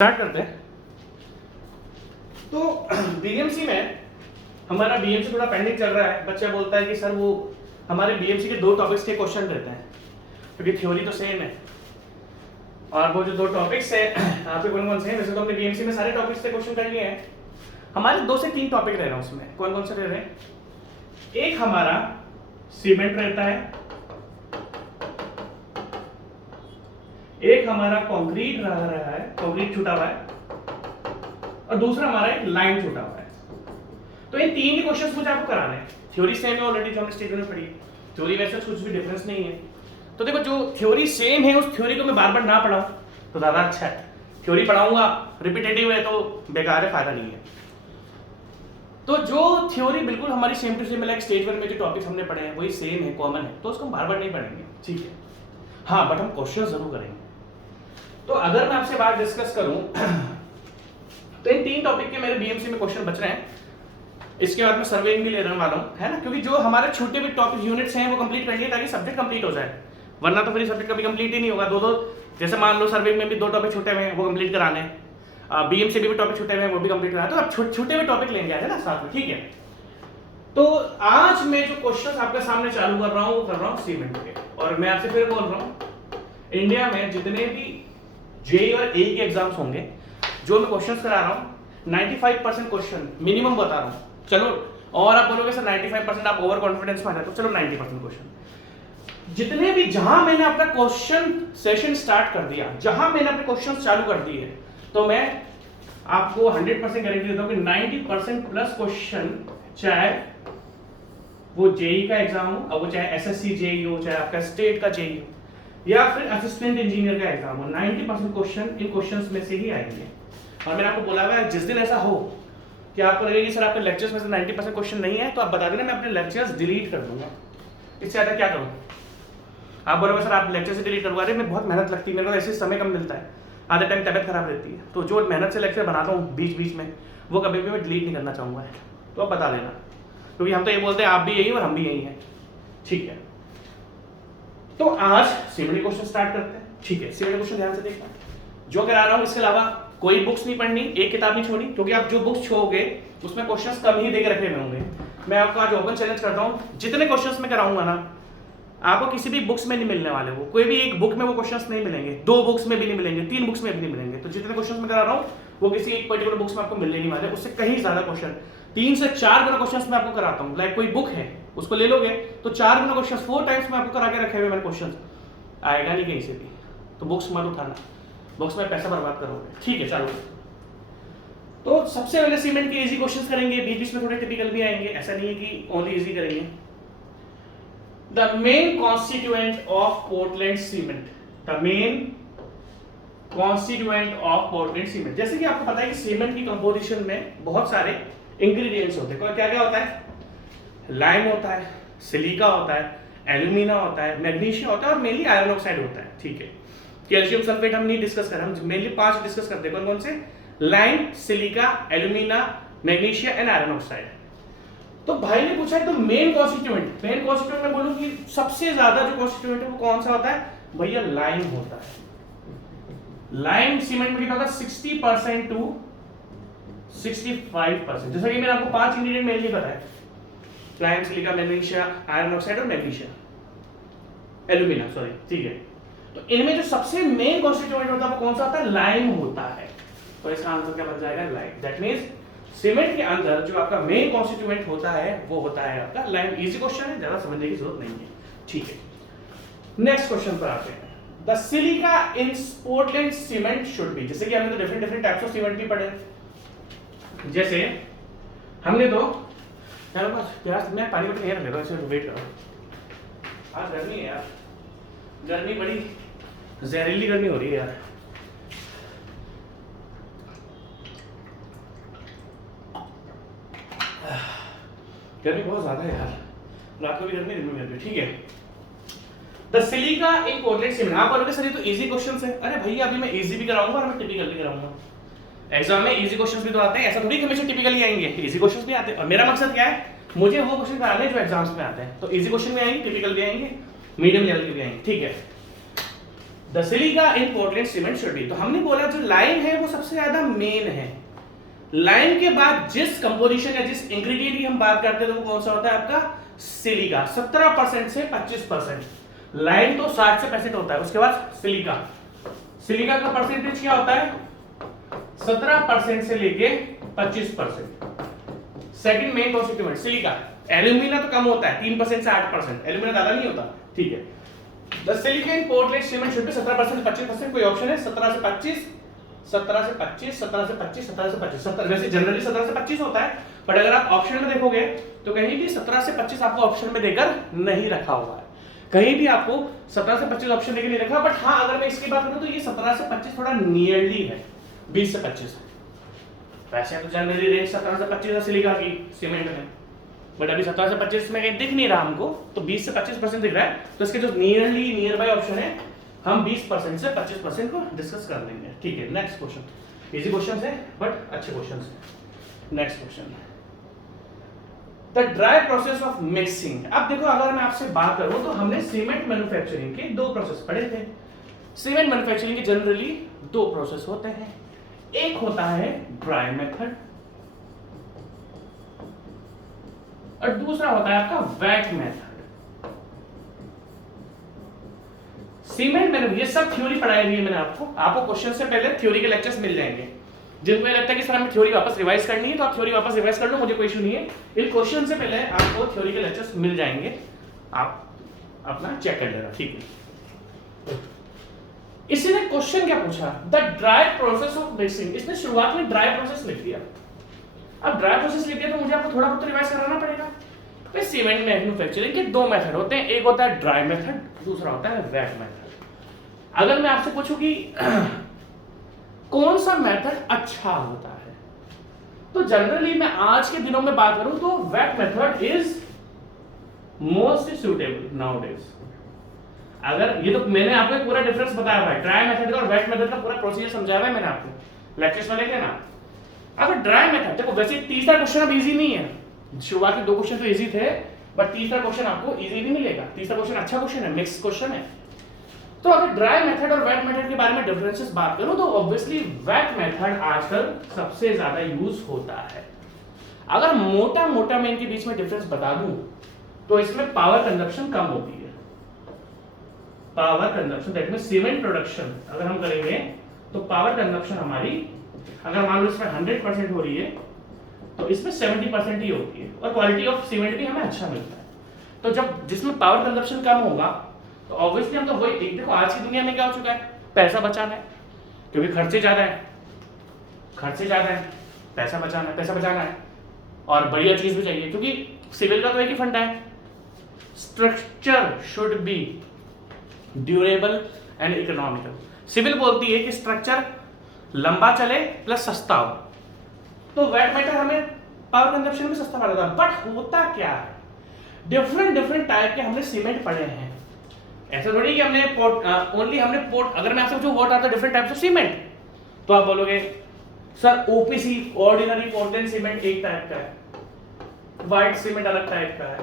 Start करते हैं। तो बीएमसी में हमारा बीएमसी थोड़ा पेंडिंग चल रहा है। बच्चा बोलता है कि सर वो हमारे बीएमसी के 2 टॉपिक्स के क्वेश्चन रहते हैं, क्योंकि थ्योरी तो सेम है और वो जो 2 टॉपिक्स है आपके कौन कौन से हैं। वैसे तो हमने बीएमसी में सारे टॉपिक्स से क्वेश्चन कर लिए हैं। हमारे 2 से 3 टॉपिक रह रहे हैं। उसमें कौन कौन से रह रहे हैं? एक हमारा सीमेंट रहता है, एक हमारा कंक्रीट रहा है, कंक्रीट छूटा हुआ है, और दूसरा हमारा एक लाइन छूटा हुआ है। तो इन 3 ही क्वेश्चंस मुझे आपको कराने हैं। थ्योरी सेम है ऑलरेडी, जो हमने स्टेज में पढ़ी है। थ्योरी वैसे कुछ भी डिफरेंस नहीं है। तो देखो, जो थ्योरी सेम है उस थ्योरी को मैं बार बार ना पढ़ाऊं तो ज्यादा अच्छा है। थ्योरी पढ़ाऊंगा रिपीटेटिव है तो बेकार है, फायदा नहीं है। तो जो थ्योरी बिल्कुल हमारी same to same, like stage 1 में जो टॉपिक्स हमने पढ़े हैं वही सेम है, कॉमन है, तो उसको हम बार बार नहीं पढ़ेंगे, ठीक है। हाँ, बट हम क्वेश्चन जरूर करेंगे। तो अगर मैं आपसे बात डिस्कस करूं तो इन 3 टॉपिक के मेरे बीएमसी में क्वेश्चन बच रहे हैं। इसके बाद मैं सर्वेइंग भी लेने वाला हूं, है ना, क्योंकि जो हमारे छोटे भी टॉपिक यूनिट्स हैं वो कंप्लीट करिए ताकि सब्जेक्ट कंप्लीट हो जाए, वरना तो फिर सब्जेक्ट कभी कंप्लीट ही नहीं होगा। दो जैसे मान लो सर्वेइंग में भी 2 टॉपिक छूटे हुए हैं, वो कंप्लीट कराने हैं। बीएमसी में भी टॉपिक छूटे हुए हैं, वो भी कंप्लीट कराना है। तो अब छोटे भी टॉपिक लेंगे है ना साथ में, ठीक है। तो आज मैं जो क्वेश्चन आपके सामने चालू कर रहा हूँ वो कर रहा हूँ सीमेंट के। और मैं आपसे फिर बोल रहा हूँ, इंडिया में जितने भी जेई और ए के एग्जाम्स होंगे, जो मैं क्वेश्चंस करा रहा हूँ 95% क्वेश्चन मिनिमम बता रहा हूँ। चलो, और आप बोलोगे सर 95% आप ओवर कॉन्फिडेंस में आ जाते हो, चलो 90% क्वेश्चन जितने भी, जहां मैंने अपना क्वेश्चन सेशन स्टार्ट कर दिया, जहां मैंने अपने क्वेश्चन चालू कर दिए, तो मैं आपको 100% गारंटी देता हूँ कि 90% प्लस क्वेश्चन, चाहे वो जेई का एग्जाम हो, अब वो चाहे एसएससी जेई हो, चाहे आपका स्टेट का जेई हो, या फिर असिस्टेंट इंजीनियर का एग्जाम हो, 90% क्वेश्चन इन क्वेश्चंस में से ही आएंगे। और मैंने आपको बोला हुआ है, जिस दिन ऐसा हो कि आपको लगे कि सर आपके लेक्चर्स में से 90% क्वेश्चन नहीं है, तो आप बता देना, मैं अपने लेक्चर्स डिलीट कर दूंगा। इससे ज़्यादा क्या करूँ? आप बोलोगे सर आप लेक्चर से डिलीट करवा रहे, मैं बहुत मेहनत लगती है, मेरे को ऐसे समय कम मिलता है, आधे टाइम तबियत खराब रहती है, तो जो मेहनत से लेक्चर बनाता हूँ बीच बीच में, वो कभी भी मैं डिलीट नहीं करना चाहूँगा। तो आप बता देना, क्योंकि हम तो ये बोलते हैं आप भी यही और हम भी यही हैं, ठीक है। तो आज सीमेंट क्वेश्चन स्टार्ट करते हैं, ठीक है। सीमेंट क्वेश्चन ध्यान से देखना, जो करा रहा हूँ इसके अलावा कोई बुक्स नहीं पढ़नी, एक किताब नहीं छोड़नी, क्योंकि आप जो बुक्स छोड़ोगे उसमें क्वेश्चंस कम ही देके रखे हुए होंगे। मैं आपको आज ओपन चैलेंज करता हूँ, जितने क्वेश्चंस मैं कराऊंगा ना, आपको किसी भी बुक्स में नहीं मिलने वाले। वो कोई भी एक बुक में वो क्वेश्चंस नहीं मिलेंगे, 2 बुक्स में भी नहीं मिलेंगे, 3 बुक्स में भी नहीं मिलेंगे। तो जितने क्वेश्चंस मैं करा रहा हूँ वो किसी एक पर्टिकुलर बुक्स में आपको मिलने नहीं वाले, उससे कहीं ज्यादा क्वेश्चन, 3 से 4 गुना क्वेश्चंस मैं आपको कराता हूँ। लाइक कोई बुक है, उसको ले लोगे तो 4 गुना क्वेश्चन, 4 टाइम्स मैं आपको करा के रखे हुए मैंने क्वेश्चन, आएगा नहीं कहीं से भी। तो बुक्स मत उठाना, बुक्स में पैसा बर्बाद करोगे, ठीक है। चलो, तो सबसे पहले सीमेंट के इजी क्वेश्चंस करेंगे, बीच बीच में थोड़े टिपिकल भी आएंगे, ऐसा नहीं है कि ओनली इजी करेंगे। The main constituent of Portland cement, the main constituent of Portland cement. जैसे कि आपको पता है कि सीमेंट की कंपोजिशन में बहुत सारे इंग्रेडिएंट्स होते हैं। क्या क्या होता है? लाइम होता है, सिलिका होता है, एल्यूमिना होता है, मैग्नीशियम होता है और मेनली आयरन ऑक्साइड होता है, ठीक है। कैल्शियम सल्फेट हम नहीं डिस्कस कर रहे, हम मेनली 5 डिस्कस करते हैं। कौन कौन से? Lime, silica, alumina, magnesium and iron oxide. तो भाई ने पूछा है तो मेन कॉन्स्टिट्यूएंट, मेन कॉन्स्टिट्यूएंट में बोलूं कि सबसे ज्यादा जो कॉन्स्टिट्यूएंट है वो कौन सा होता है? भैया लाइम होता है। लाइम सीमेंट में कितना होता है? 60% टू 65%। जैसा कि मैंने आपको 5 इंग्रेडिएंट मेनली बताया, lime, silica, magnesium, iron oxide और मैग्नीशियम, एल्यूमिना, सॉरी, ठीक है। तो इनमें जो सबसे मेन कॉन्स्टिट्यूएंट होता है वो कौन सा होता है? लाइम होता है। तो इसका आंसर क्या बन जाएगा? लाइम। दैट मींस सीमेंट के अंदर जो आपका मेन कॉन्स्टिट्यूएंट होता है वो होता है आपका लाइम। इजी क्वेश्चन है, ज्यादा समझने की जरूरत नहीं है, ठीक है। नेक्स्ट क्वेश्चन पर आते हैं। The silica in Portland cement should be, जैसे कि हमने तो डिफरेंट टाइप्स ऑफ सीमेंट भी पढ़े। जैसे हमने तो, चलो बस प्यास, मैं पानी नहीं रख लेता, इसे वेट करो। आज गर्मी है यार, गर्मी बड़ी जहरीली गर्मी हो रही है यार। गर्मी बहुत ज्यादा है यार, रात को भी गर्मी, दिन में भी गर्मी, ठीक है। The silica in Portland cement, आप बोलोगे सर ये तो इजी क्वेश्चंस है। अरे भैया अभी मैं इजी भी कराऊंगा और मैं टिपिकल भी कराऊंगा। एग्जाम में इजी क्वेश्चंस भी तो आते हैं, ऐसा थोड़ी कि हमेशा टिपिकल ही आएंगे, इजी क्वेश्चंस भी आते हैं। और मेरा मकसद क्या है? मुझे वो क्वेश्चन कराने जो एग्जाम्स में आते हैं। तो इजी क्वेश्चन भी आएंगे, टिपिकल भी आएंगे, मीडियम लेवल के भी आएंगे, ठीक है। The silica in Portland cement should be, तो हमने बोला जो लाइम है वो सबसे ज्यादा मेन है। लाइम के बाद जिस कंपोजिशन या जिस इंग्रेडिएंट की हम बात करते हैं तो वो कौन सा होता है आपका सिलिका, 17% से 25%। लाइम तो 60 से 65 होता है। उसके बाद सिलिका, सिलिका का परसेंटेज क्या होता है 17% से लेके 25%। Second main constituent silica. Alumina तो कम होता है 3% से 8%, एल्यूमिना ज्यादा नहीं होता, ठीक है। The silica in Portland cement should be 17% 25%। कोई ऑप्शन है 17 से 25, 17 से 25, 17 से 25, 17 से 25, 17 वैसे जनरली 17 से 25 होता है, बट अगर आप ऑप्शन में देखोगे तो कहीं भी 17 से 25 आपको ऑप्शन में देकर नहीं रखा हुआ है, कहीं भी आपको 17 से 25 ऑप्शन देकर नहीं रखा। बट हाँ अगर मैं इसकी बात करूं तो ये 17 से 25 थोड़ा नियरली है 20 से 25 है। वैसे तो जनरली रेंज 17 से 25 है सिलिका की सीमेंट में, बट अभी 17 से 25 में कहीं दिख नहीं रहा हमको, तो 20 से 25% दिख रहा है। तो इसके जो नियर बाय ऑप्शन है हम 20% से 25% को डिस्कस कर लेंगे, ठीक है। नेक्स्ट क्वेश्चन, इजी क्वेश्चन है बट अच्छे क्वेश्चन है। Next question, the dry process of mixing. अब देखो अगर मैं आपसे बात करूं तो हमने सीमेंट मैन्युफैक्चरिंग के दो प्रोसेस पढ़े थे। सीमेंट मैन्युफैक्चरिंग के जनरली दो प्रोसेस होते हैं, एक होता है ड्राई मेथड और दूसरा होता है आपका वेट मेथड। सीमेंट में ये सब थ्योरी पढ़ाई हुई है मैंने आपको क्वेश्चन से पहले थ्योरी के लेक्चर्स मिल जाएंगे। जिनको ये लगता है कि सर हमें थ्योरी वापस रिवाइज करनी है तो आप थ्योरी वापस रिवाइज कर लो, मुझे कोई इशू नहीं है। इन क्वेश्चन से पहले आपको थ्योरी के लेक्चर्स मिल जाएंगे, आप अपना चेक कर लेना, ठीक है। इसी ने क्वेश्चन क्या पूछा, the dry process of mixing. इसने शुरुआत में ड्राई प्रोसेस लिख दिया। अब ड्राई प्रोसेस लिख दिया तो मुझे आपको थोड़ा बहुत रिवाइज कराना पड़ेगा। तो सीमेंट मैन्युफैक्चरिंग के दो मेथड होते हैं, एक होता है ड्राई मेथड, दूसरा होता है वेट मेथड। अगर मैं आपसे पूछूं कि कौन सा मेथड अच्छा होता है, तो जनरली मैं आज के दिनों में बात करूं तो wait method is most suitable nowadays. अगर ये तो मैंने आपको पूरा डिफरेंस बताया हुआ है, ड्राई मेथड और वेट मेथड का पूरा प्रोसीजर समझाया हुआ है मैंने आपको लेक्चर्स में, लेके ना। अब ड्राई मेथड देखो, वैसे तीसरा क्वेश्चन अब इजी नहीं है, शुरुआत के दो क्वेश्चन तो इजी थे बट तीसरा क्वेश्चन आपको इजी नहीं मिलेगा। तीसरा क्वेश्चन अच्छा क्वेश्चन है, मिक्स क्वेश्चन है। तो अगर ड्राई मेथड और वेट मेथड के बारे में डिफरेंसेस बात करूं तो ऑब्वियसली वेट मेथड आजकल सबसे ज्यादा यूज होता है। अगर मोटा मोटा मैं इनके बीच में डिफरेंस बता दूं तो इसमें पावर कंजप्शन कम होती है। Power consumption that means cement production अगर हम करेंगे तो पावर कंजप्शन हमारी अगर मान लो इसमें 100% हो रही है तो इसमें 70% ही होती है, और क्वालिटी ऑफ सीमेंट भी हमें अच्छा मिलता है। तो जब जिसमें पावर कंजप्शन कम होगा तो ऑब्वियसली हम तो वही देखो आज की दुनिया में क्या हो चुका है, पैसा बचाना है क्योंकि खर्चे ज्यादा है, पैसा बचाना है और बढ़िया चीज भी चाहिए क्योंकि सिविल का तो एक ही फंडा है, structure should be durable and economical. Civil बोलती है कि स्ट्रक्चर लंबा चले प्लस सस्ता हो, तो वेट मेथड हमें पावर कंजप्शन में सस्ता पड़ता है। बट होता क्या है, डिफरेंट टाइप के हमने सीमेंट पढ़े हैं। ऐसा थोड़ी कि हमने ओनली हमने पोर्ट, अगर मैं आपसे पूछूं what are the different types of cement तो आप बोलोगे sir OPC ordinary Portland cement एक टाइप का है, व्हाइट सीमेंट अलग टाइप का है,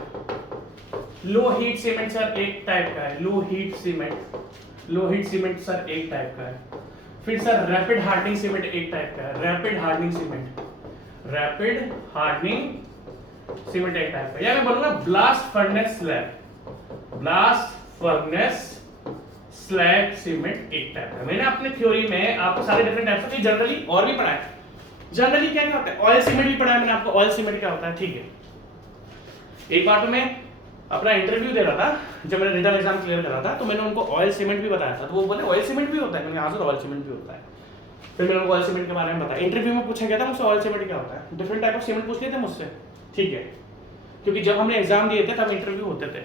लो हीट सीमेंट सर एक टाइप का है, लो हीट सीमेंट सर एक टाइप का है, फिर सर रैपिड हार्डनिंग सीमेंट एक टाइप का है, रैपिड हार्डनिंग सीमेंट एक टाइप का, या मैं बोलूंगा ब्लास्ट फर्नेस स्लैग सीमेंट एक टाइप का। मैंने अपने थ्योरी में आपको सारे डिफरेंट टाइप्स ऑफ जनरली और भी पढ़ाया है। जनरली क्या होता है, ऑयल सीमेंट भी पढ़ाया मैंने आपको, ऑयल सीमेंट क्या होता है, ठीक है। एक बार तो मैं अपना इंटरव्यू दे रहा था, जब मैंने रिटन एग्जाम क्लियर करा था तो मैंने उनको ऑयल सीमेंट भी बताया था, तो वो बोले ऑयल सीमेंट भी होता है, मैंने कहा ऑयल सीमेंट भी होता है। फिर मैंने उनको ऑयल सीमेंट के बारे में बताया, इंटरव्यू में पूछा गया था मुझसे ऑयल सीमेंट क्या होता है, डिफरेंट टाइप ऑफ सीमेंट पूछ लिए थे मुझसे, ठीक है। क्योंकि जब हमने एग्जाम दिए थे तब इंटरव्यू होते थे,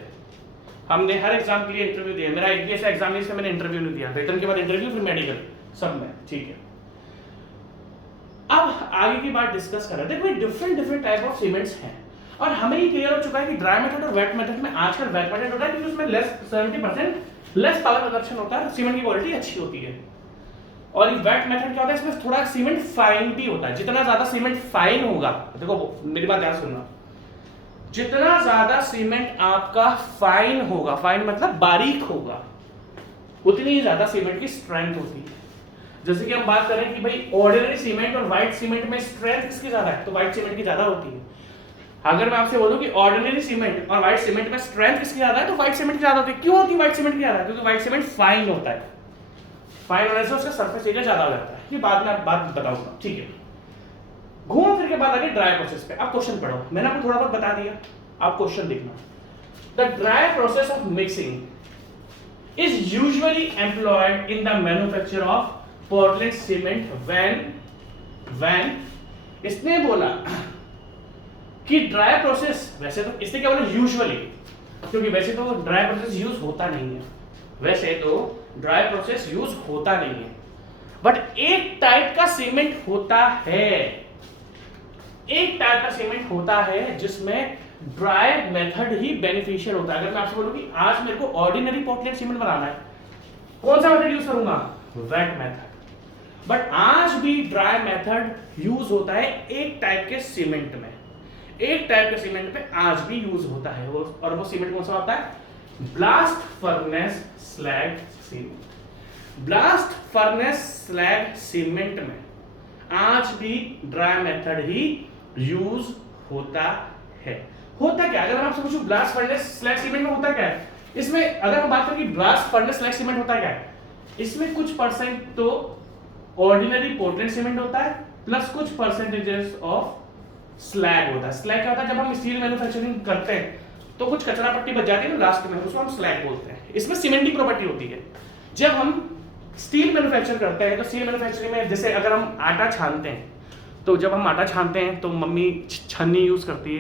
हमने हर एग्जाम के लिए इंटरव्यू दिया। मेरा एक भी ऐसा एग्जाम नहीं मैंने इंटरव्यू नहीं दिया, रिटन के बाद इंटरव्यू फिर मेडिकल सब में, ठीक है। अब आगे की बात डिस्कस कर रहे थे, देखो डिफरेंट टाइप ऑफ सीमेंट्स हैं और हमें ये क्लियर हो चुका है कि ड्राई मेथड और वेट मेथड में आजकल वेट मेथड होता है क्योंकि उसमें 70% लेस पावर कंजप्शन होता है, सीमेंट की क्वालिटी अच्छी होती है। और ये वेट मेथड क्या होता है, इसमें थोड़ा सीमेंट फाइन भी होता है। जितना ज्यादा सीमेंट फाइन होगा, देखो मेरी बात ध्यान सुनना, जितना ज्यादा सीमेंट आपका फाइन होगा, फाइन मतलब बारीक होगा, उतनी ही ज्यादा सीमेंट की स्ट्रेंथ होती है। जैसे कि हम बात करें कि भाई ऑर्डिनरी सीमेंट और व्हाइट सीमेंट में स्ट्रेंथ किसकी ज्यादा है, तो व्हाइट सीमेंट की ज्यादा होती है। अगर मैं आपसे बोलूं कि ऑर्डिनरी सीमेंट और व्हाइट सीमेंट में स्ट्रेंथ किसकी ज्यादा है, तो व्हाइट सीमेंट की ज्यादा होती है। क्यों होती है व्हाइट सीमेंट की ज्यादा? क्योंकि व्हाइट सीमेंट फाइन होता है, फाइन होने से उसका सरफेस एरिया ज्यादा हो जाता है। ये बाद में बात बताऊंगा, ठीक है। घूम फिर के बाद आगे ड्राई प्रोसेस पे। अब क्वेश्चन पढ़ो, मैंने आपको थोड़ा बहुत बता दिया, आप क्वेश्चन देखना। The dry process of mixing is usually employed in the manufacture of Portland cement when इसने बोला कि ड्राई प्रोसेस, वैसे तो इसने क्या बोला यूजुअली, क्योंकि वैसे तो ड्राई प्रोसेस यूज होता नहीं है, वैसे तो ड्राई प्रोसेस यूज होता नहीं है, बट एक टाइप का सीमेंट होता है, एक टाइप का सीमेंट होता है जिसमें ड्राई मेथड ही बेनिफिशियल होता है। अगर मैं आपसे बोलूं कि आज मेरे को ऑर्डिनरी पोर्टलैंड सीमेंट बनाना है, कौन सा मेथड यूज करूंगा? Wait method. बट आज भी ड्राई मेथड यूज होता है एक टाइप के सीमेंट में, एक टाइप के सीमेंट में आज भी यूज होता है वो, और वो सीमेंट कौन सा होता है? Blast furnace slag cement. Blast furnace slag cement में आज भी ड्राई मेथड ही यूज होता है। होता क्या, अगर मैं आपसे पूछूं ब्लास्ट फर्नेस स्लैग सीमेंट में होता क्या है, इसमें अगर हम बात करें कि ब्लास्ट फर्नेस स्लैग सीमेंट होता क्या है, इसमें कुछ परसेंट तो ऑर्डिनरी पोर्टलैंड सीमेंट होता है प्लस कुछ परसेंटेजेस ऑफ स्लैग होता है। स्लैग क्या होता है? जब हम स्टील मैन्युफैक्चरिंग करते हैं तो कुछ कचरा पट्टी बच जाती है ना लास्ट में, उसको हम स्लैग बोलते हैं। इसमें सीमेंटिंग प्रॉपर्टी होती है। जब हम स्टील मैन्युफैक्चर करते हैं तो स्टील मैन्युफैक्चरिंग में जैसे अगर हम आटा छानते हैं, तो जब हम आटा छानते हैं तो मम्मी छन्नी यूज करती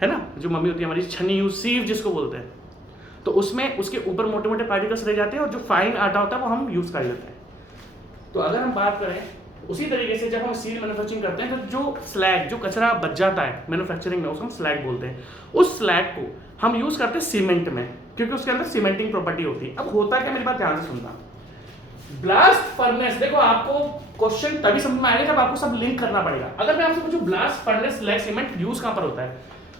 है ना, जो मम्मी होती है हमारी, छन्नी यूज, सीव जिसको बोलते हैं, तो उसमें उसके ऊपर मोटे मोटे पार्टिकल्स रह जाते हैं और जो फाइन आटा होता है वो हम यूज कर लेते हैं। तो अगर हम बात करें उसी तरीके से जब हम स्टील मैन्युफैक्चरिंग करते हैं तो जो स्लैग, जो कचरा बच जाता है मैन्युफैक्चरिंग में, उसको हम स्लैग बोलते हैं। उस स्लैग को हम यूज करते हैं सीमेंट में, क्योंकि उसके अंदर सीमेंटिंग प्रॉपर्टी होती है। अब होता क्या, मेरी बात ध्यान से सुनना। ब्लास्ट फर्नेस, देखो आपको क्वेश्चन तभी समझ में आएगा जब आपको सब लिंक करना पड़ेगा। अगर मैं आपसे पूछूं blast furnace slag cement use कहां पर होता है,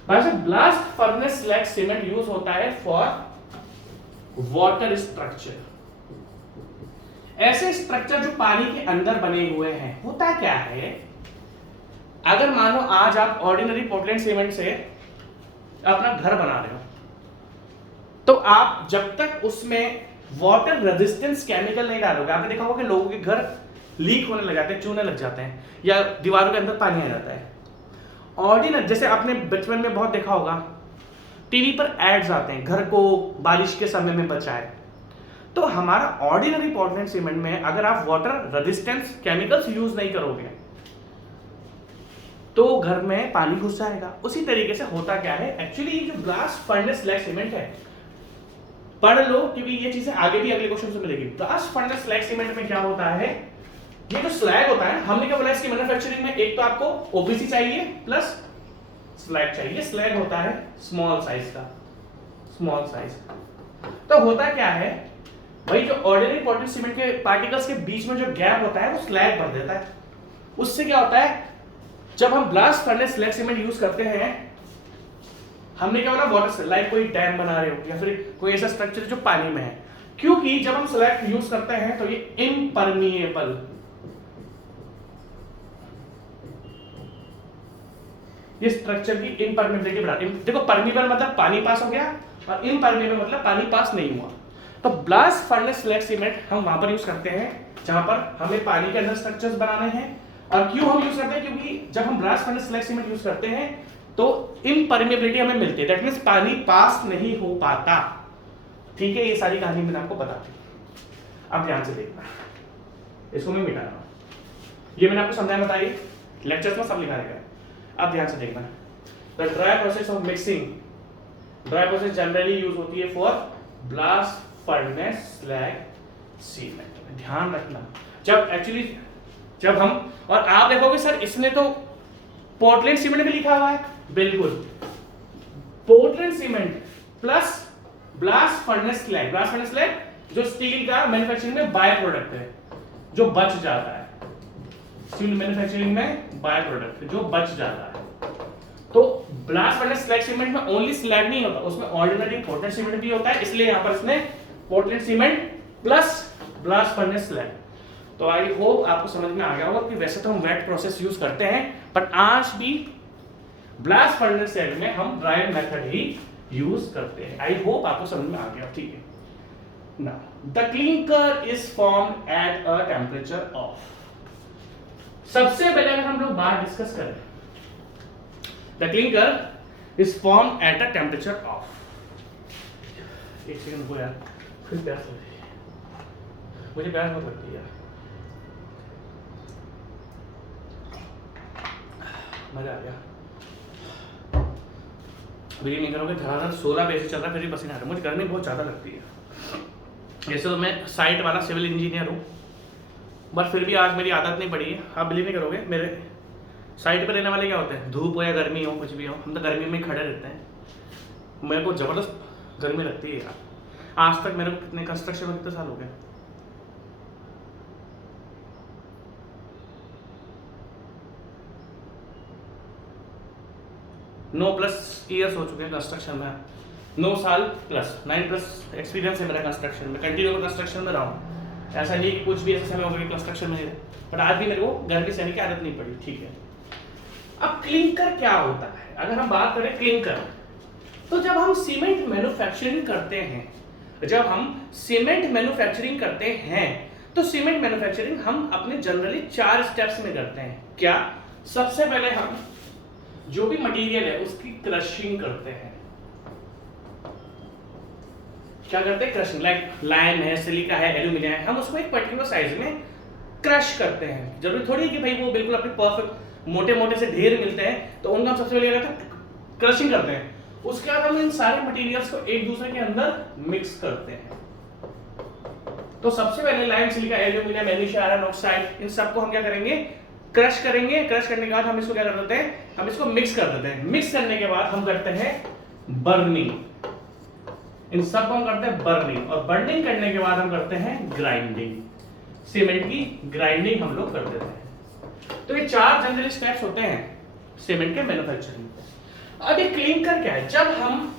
भाई blast furnace slag cement use होता है फॉर वाटर स्ट्रक्चर। ऐसे स्ट्रक्चर जो पानी के अंदर बने हुए हैं। होता क्या है, अगर मान लो आज आप ऑर्डिनरी पोर्टलैंड सीमेंट से अपना घर बना रहे हो, तो आप जब तक उसमें वाटर रेजिस्टेंस केमिकल नहीं डालोगे, आपने देखा होगा कि लोगों के घर लीक होने लग जाते हैं, चूने लग जाते हैं, या दीवारों के अंदर पानी आ जाता है। ऑर्डिनरी, जैसे आपने बचपन में बहुत देखा होगा टीवी पर एड्स आते हैं, घर को बारिश के समय में बचाए। तो हमारा ऑर्डिनरी पोर्टलैंड सीमेंट में अगर आप वाटर रेजिस्टेंस केमिकल्स यूज नहीं करोगे तो घर में पानी घुस जाएगा। उसी तरीके से होता क्या है, एक्चुअली जो ब्लास्ट फर्नेस स्लैग सीमेंट है, पढ़ लो क्योंकि ये चीजें आगे भी अगले क्वेश्चन से मिलेगी। ब्लास्ट फर्नेस स्लैग सीमेंट में क्या होता है, ये जो स्लैग होता है, हमने क्या बोला इसकी मैन्युफैक्चरिंग में एक तो आपको ओबीसी चाहिए प्लस स्लैग चाहिए। स्लैग होता है स्मॉल साइज का, स्मॉल साइज का। तो होता क्या है भाई, जो ऑर्डिनरी पोर्टलैंड सीमेंट के पार्टिकल्स के बीच में जो गैप होता है वो स्लैग भर देता है। उससे क्या होता है, जब हम blast furnace slag cement use करते हैं, हमने क्या बोला वाटर, लाइक कोई डैम बना रहे हो या फिर कोई ऐसा स्ट्रक्चर जो पानी में है, क्योंकि जब हम स्लैग यूज करते हैं तो ये इम्परमिएबल, ये स्ट्रक्चर की इम्परमिएबिलिटी बढ़ाती है। देखो परमिएबल मतलब पानी पास हो गया और इम्परमिएबल मतलब पानी पास नहीं हुआ। तो ब्लास्ट फर्नेस स्लैग सीमेंट हम वहां पर यूज करते हैं जहां पर हमें पानी के अंदर स्ट्रक्चर्स बनाने हैं। और क्यों हम यूज करते हैं, क्योंकि जब हम blast furnace slag cement use करते हैं तो इम्परमिएबिलिटी हमें मिलती है, दैट मींस पानी पास नहीं हो पाता। ठीक है, ये सारी कहानी मैंने आपको बता दी। अब ध्यान से देखना, इसको मैं मिटा रहा हूं, ये मैंने आपको समझाया बताइए, लेक्चर्स में सब लिखा रहेगा। अब ध्यान से देखना, the dry process of mixing, dry process generally use होती है for blast furnace slag cement. ध्यान रखना, जब एक्चुअली जब हम, और आप देखोगे सर इसने तो पोर्टलैंड सीमेंट भी लिखा हुआ है, बिल्कुल Portland cement plus blast furnace slag. Blast furnace slag जो स्टील का मैन्युफैक्चरिंग में बाय प्रोडक्ट है जो बच जाता है, स्टील मैन्युफैक्चरिंग में बाय प्रोडक्ट जो बच जाता है। तो ब्लास्ट फर्नेस स्लैग सीमेंट में ओनली स्लैग नहीं होता, उसमें ऑर्डिनरी पोर्टलैंड सीमेंट भी होता है, इसलिए यहां पर इसने Portland cement plus blast furnace slag. तो आई होप आपको समझ में आ गया होगा कि वैसे तो हम वेट प्रोसेस यूज करते हैं, बट आज भी ब्लास्ट फर्नेस स्लैग में हम ड्राई मेथड ही यूज करते हैं। आई होप आपको समझ में आ गया, ठीक है ना। The clinker is formed at a temperature of, सबसे पहले अगर हम लोग बात डिस्कस करें, the clinker is formed at a temperature of, एक सेकंड को यार, फिर प्यास लग रही है, मुझे प्यास बहुत लगती है यार, मजा आ गया। बिलीव नहीं करोगे, धड़ाधड़ 16 पे चल रहा है, फिर भी पसीना आ रहा है, मुझे गर्मी बहुत ज़्यादा लगती है। जैसे तो मैं साइट वाला सिविल इंजीनियर हूँ, बट फिर भी आज मेरी आदत नहीं पड़ी है। आप बिलीव नहीं करोगे, मेरे साइट पे रहने वाले क्या होते हैं, धूप हो या गर्मी हो कुछ भी हो, हम तो गर्मी में खड़े रहते हैं। मेरे को ज़बरदस्त गर्मी लगती है यार। आज तक मेरे को कितने कंस्ट्रक्शन में कितने साल हो गए, 9+ ईयर्स हो चुके हैं कंस्ट्रक्शन में, 9 साल प्लस 9+ एक्सपीरियंस है मेरा कंस्ट्रक्शन में, कंटिन्यू कंस्ट्रक्शन में रहा हूँ। ऐसा नहीं कि कुछ भी ऐसा समय हो गया कंस्ट्रक्शन में नहीं रहे, बट आज भी मेरे को गर्मी सहने की आदत नहीं पड़ी, ठीक है। अब क्लिंकर क्या होता है, अगर हम बात करें क्लिंकर, तो जब हम सीमेंट मैन्युफैक्चरिंग करते हैं, तो सीमेंट मैन्युफैक्चरिंग हम अपने जनरली 4 स्टेप्स में करते हैं। क्या? सबसे पहले हम जो भी मटेरियल है उसकी क्रशिंग करते हैं। क्या करते हैं? क्रशिंग। लाइक लाइम है, सिलिका है, एल्यूमिनियम है, हम उसको एक पर्टिकुलर साइज में क्रश करते हैं। जरूरी थोड़ी है कि भाई वो बिल्कुल अपने परफेक्ट मोटे मोटे से ढेर मिलते हैं, तो उनका हम सबसे पहले क्रशिंग करते हैं। उसके बाद हम इन सारे मटेरियल्स को एक दूसरे के अंदर मिक्स करते हैं। तो सबसे पहले lime, silica, aluminium, magnesium, iron oxide, इन सबको हम क्या करेंगे? क्रश करेंगे। क्रश करने के बाद हम इसको क्या कर देते हैं? हम इसको मिक्स कर देते हैं। मिक्स करने के बाद हम करते हैं बर्निंग। इन सब को हम करते हैं बर्निंग, और बर्निंग करने के बाद हम करते हैं ग्राइंडिंग। सीमेंट की ग्राइंडिंग हम लोग कर देते हैं। तो ये 4 जनरल स्टेप्स होते हैं सीमेंट के मैन्युफैक्चरिंग। अब ये क्लिंकर क्या है? जब हम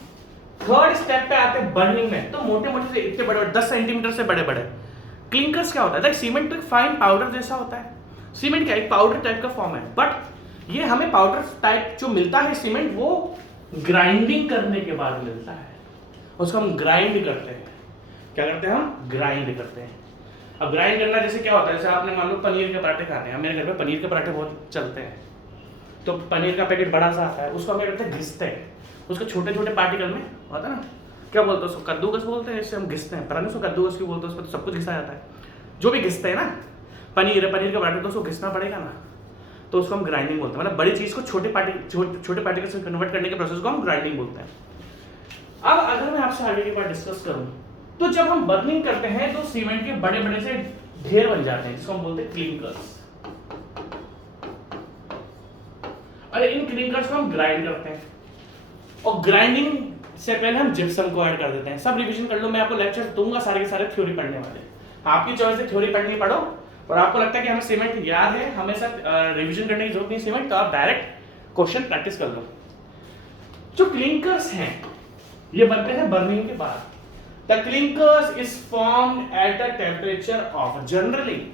3rd स्टेप पे आते हैं बर्निंग में, तो मोटे मोटे से इतने बड़े 10 सेंटीमीटर से बड़े बड़े क्लिंकर्स क्या होता है? सीमेंट तो एक फाइन पाउडर जैसा होता है। सीमेंट क्या एक पाउडर टाइप का फॉर्म है, बट ये हमें पाउडर टाइप जो मिलता है सीमेंट, वो ग्राइंडिंग करने के बाद मिलता है। उसको हम ग्राइंड करते हैं। क्या करते हैं? हम ग्राइंड करते हैं। अब ग्राइंड करना जैसे क्या होता है, जैसे आपने मान लो पनीर के पराठे खाने हैं, मेरे घर में पनीर के पराठे बहुत चलते हैं, तो पनीर का पैकेट बड़ा सा आता है, उसको हम क्या करते हैं? घिसते हैं। उसको छोटे छोटे पार्टिकल में होता है ना, क्या बोलते हैं उसको? कद्दूकस बोलते हैं, इससे हम घिसते हैं। पता नहीं उसको कद्दूकस क्यों बोलते हैं, उसमें तो सब कुछ घिसा जाता है। जो भी घिसते हैं ना, पनीर है, पनीर का पराठा, तो उसको घिसना पड़ेगा ना, तो उसको हम ग्राइंडिंग बोलते हैं। मतलब बड़ी चीज़ को छोटे पार्टिकल से कन्वर्ट करने के प्रोसेस को हम ग्राइंडिंग बोलते हैं। अब अगर मैं आपसे आगे की बात डिस्कस करूं, तो जब हम बर्निंग करते हैं तो सीमेंट के बड़े बड़े से ढेर बन जाते हैं, जिसको हम बोलते हैं क्लिंकर्स। और इन क्लिंकर्स को हम ग्राइंड करते हैं, और ग्राइंडिंग से पहले हम जिप्सम को ऐड कर देते हैं। सब रिवीजन कर लो, मैं आपको लेक्चर दूंगा सारे के सारे थ्योरी पढ़ने वाले। आपकी चॉइस है थ्योरी पढ़नी पढ़ो, और आपको लगता है कि हमें सीमेंट याद है, हमें सब रिवीजन करने की जरूरत नहीं सीमेंट, तो आप डायरेक्ट क्वेश्चन प्रैक्टिस कर लो। जो क्लिंकर्स हैं ये बनते हैं बर्निंग के बाद। The clinkers is formed at a temperature of, generally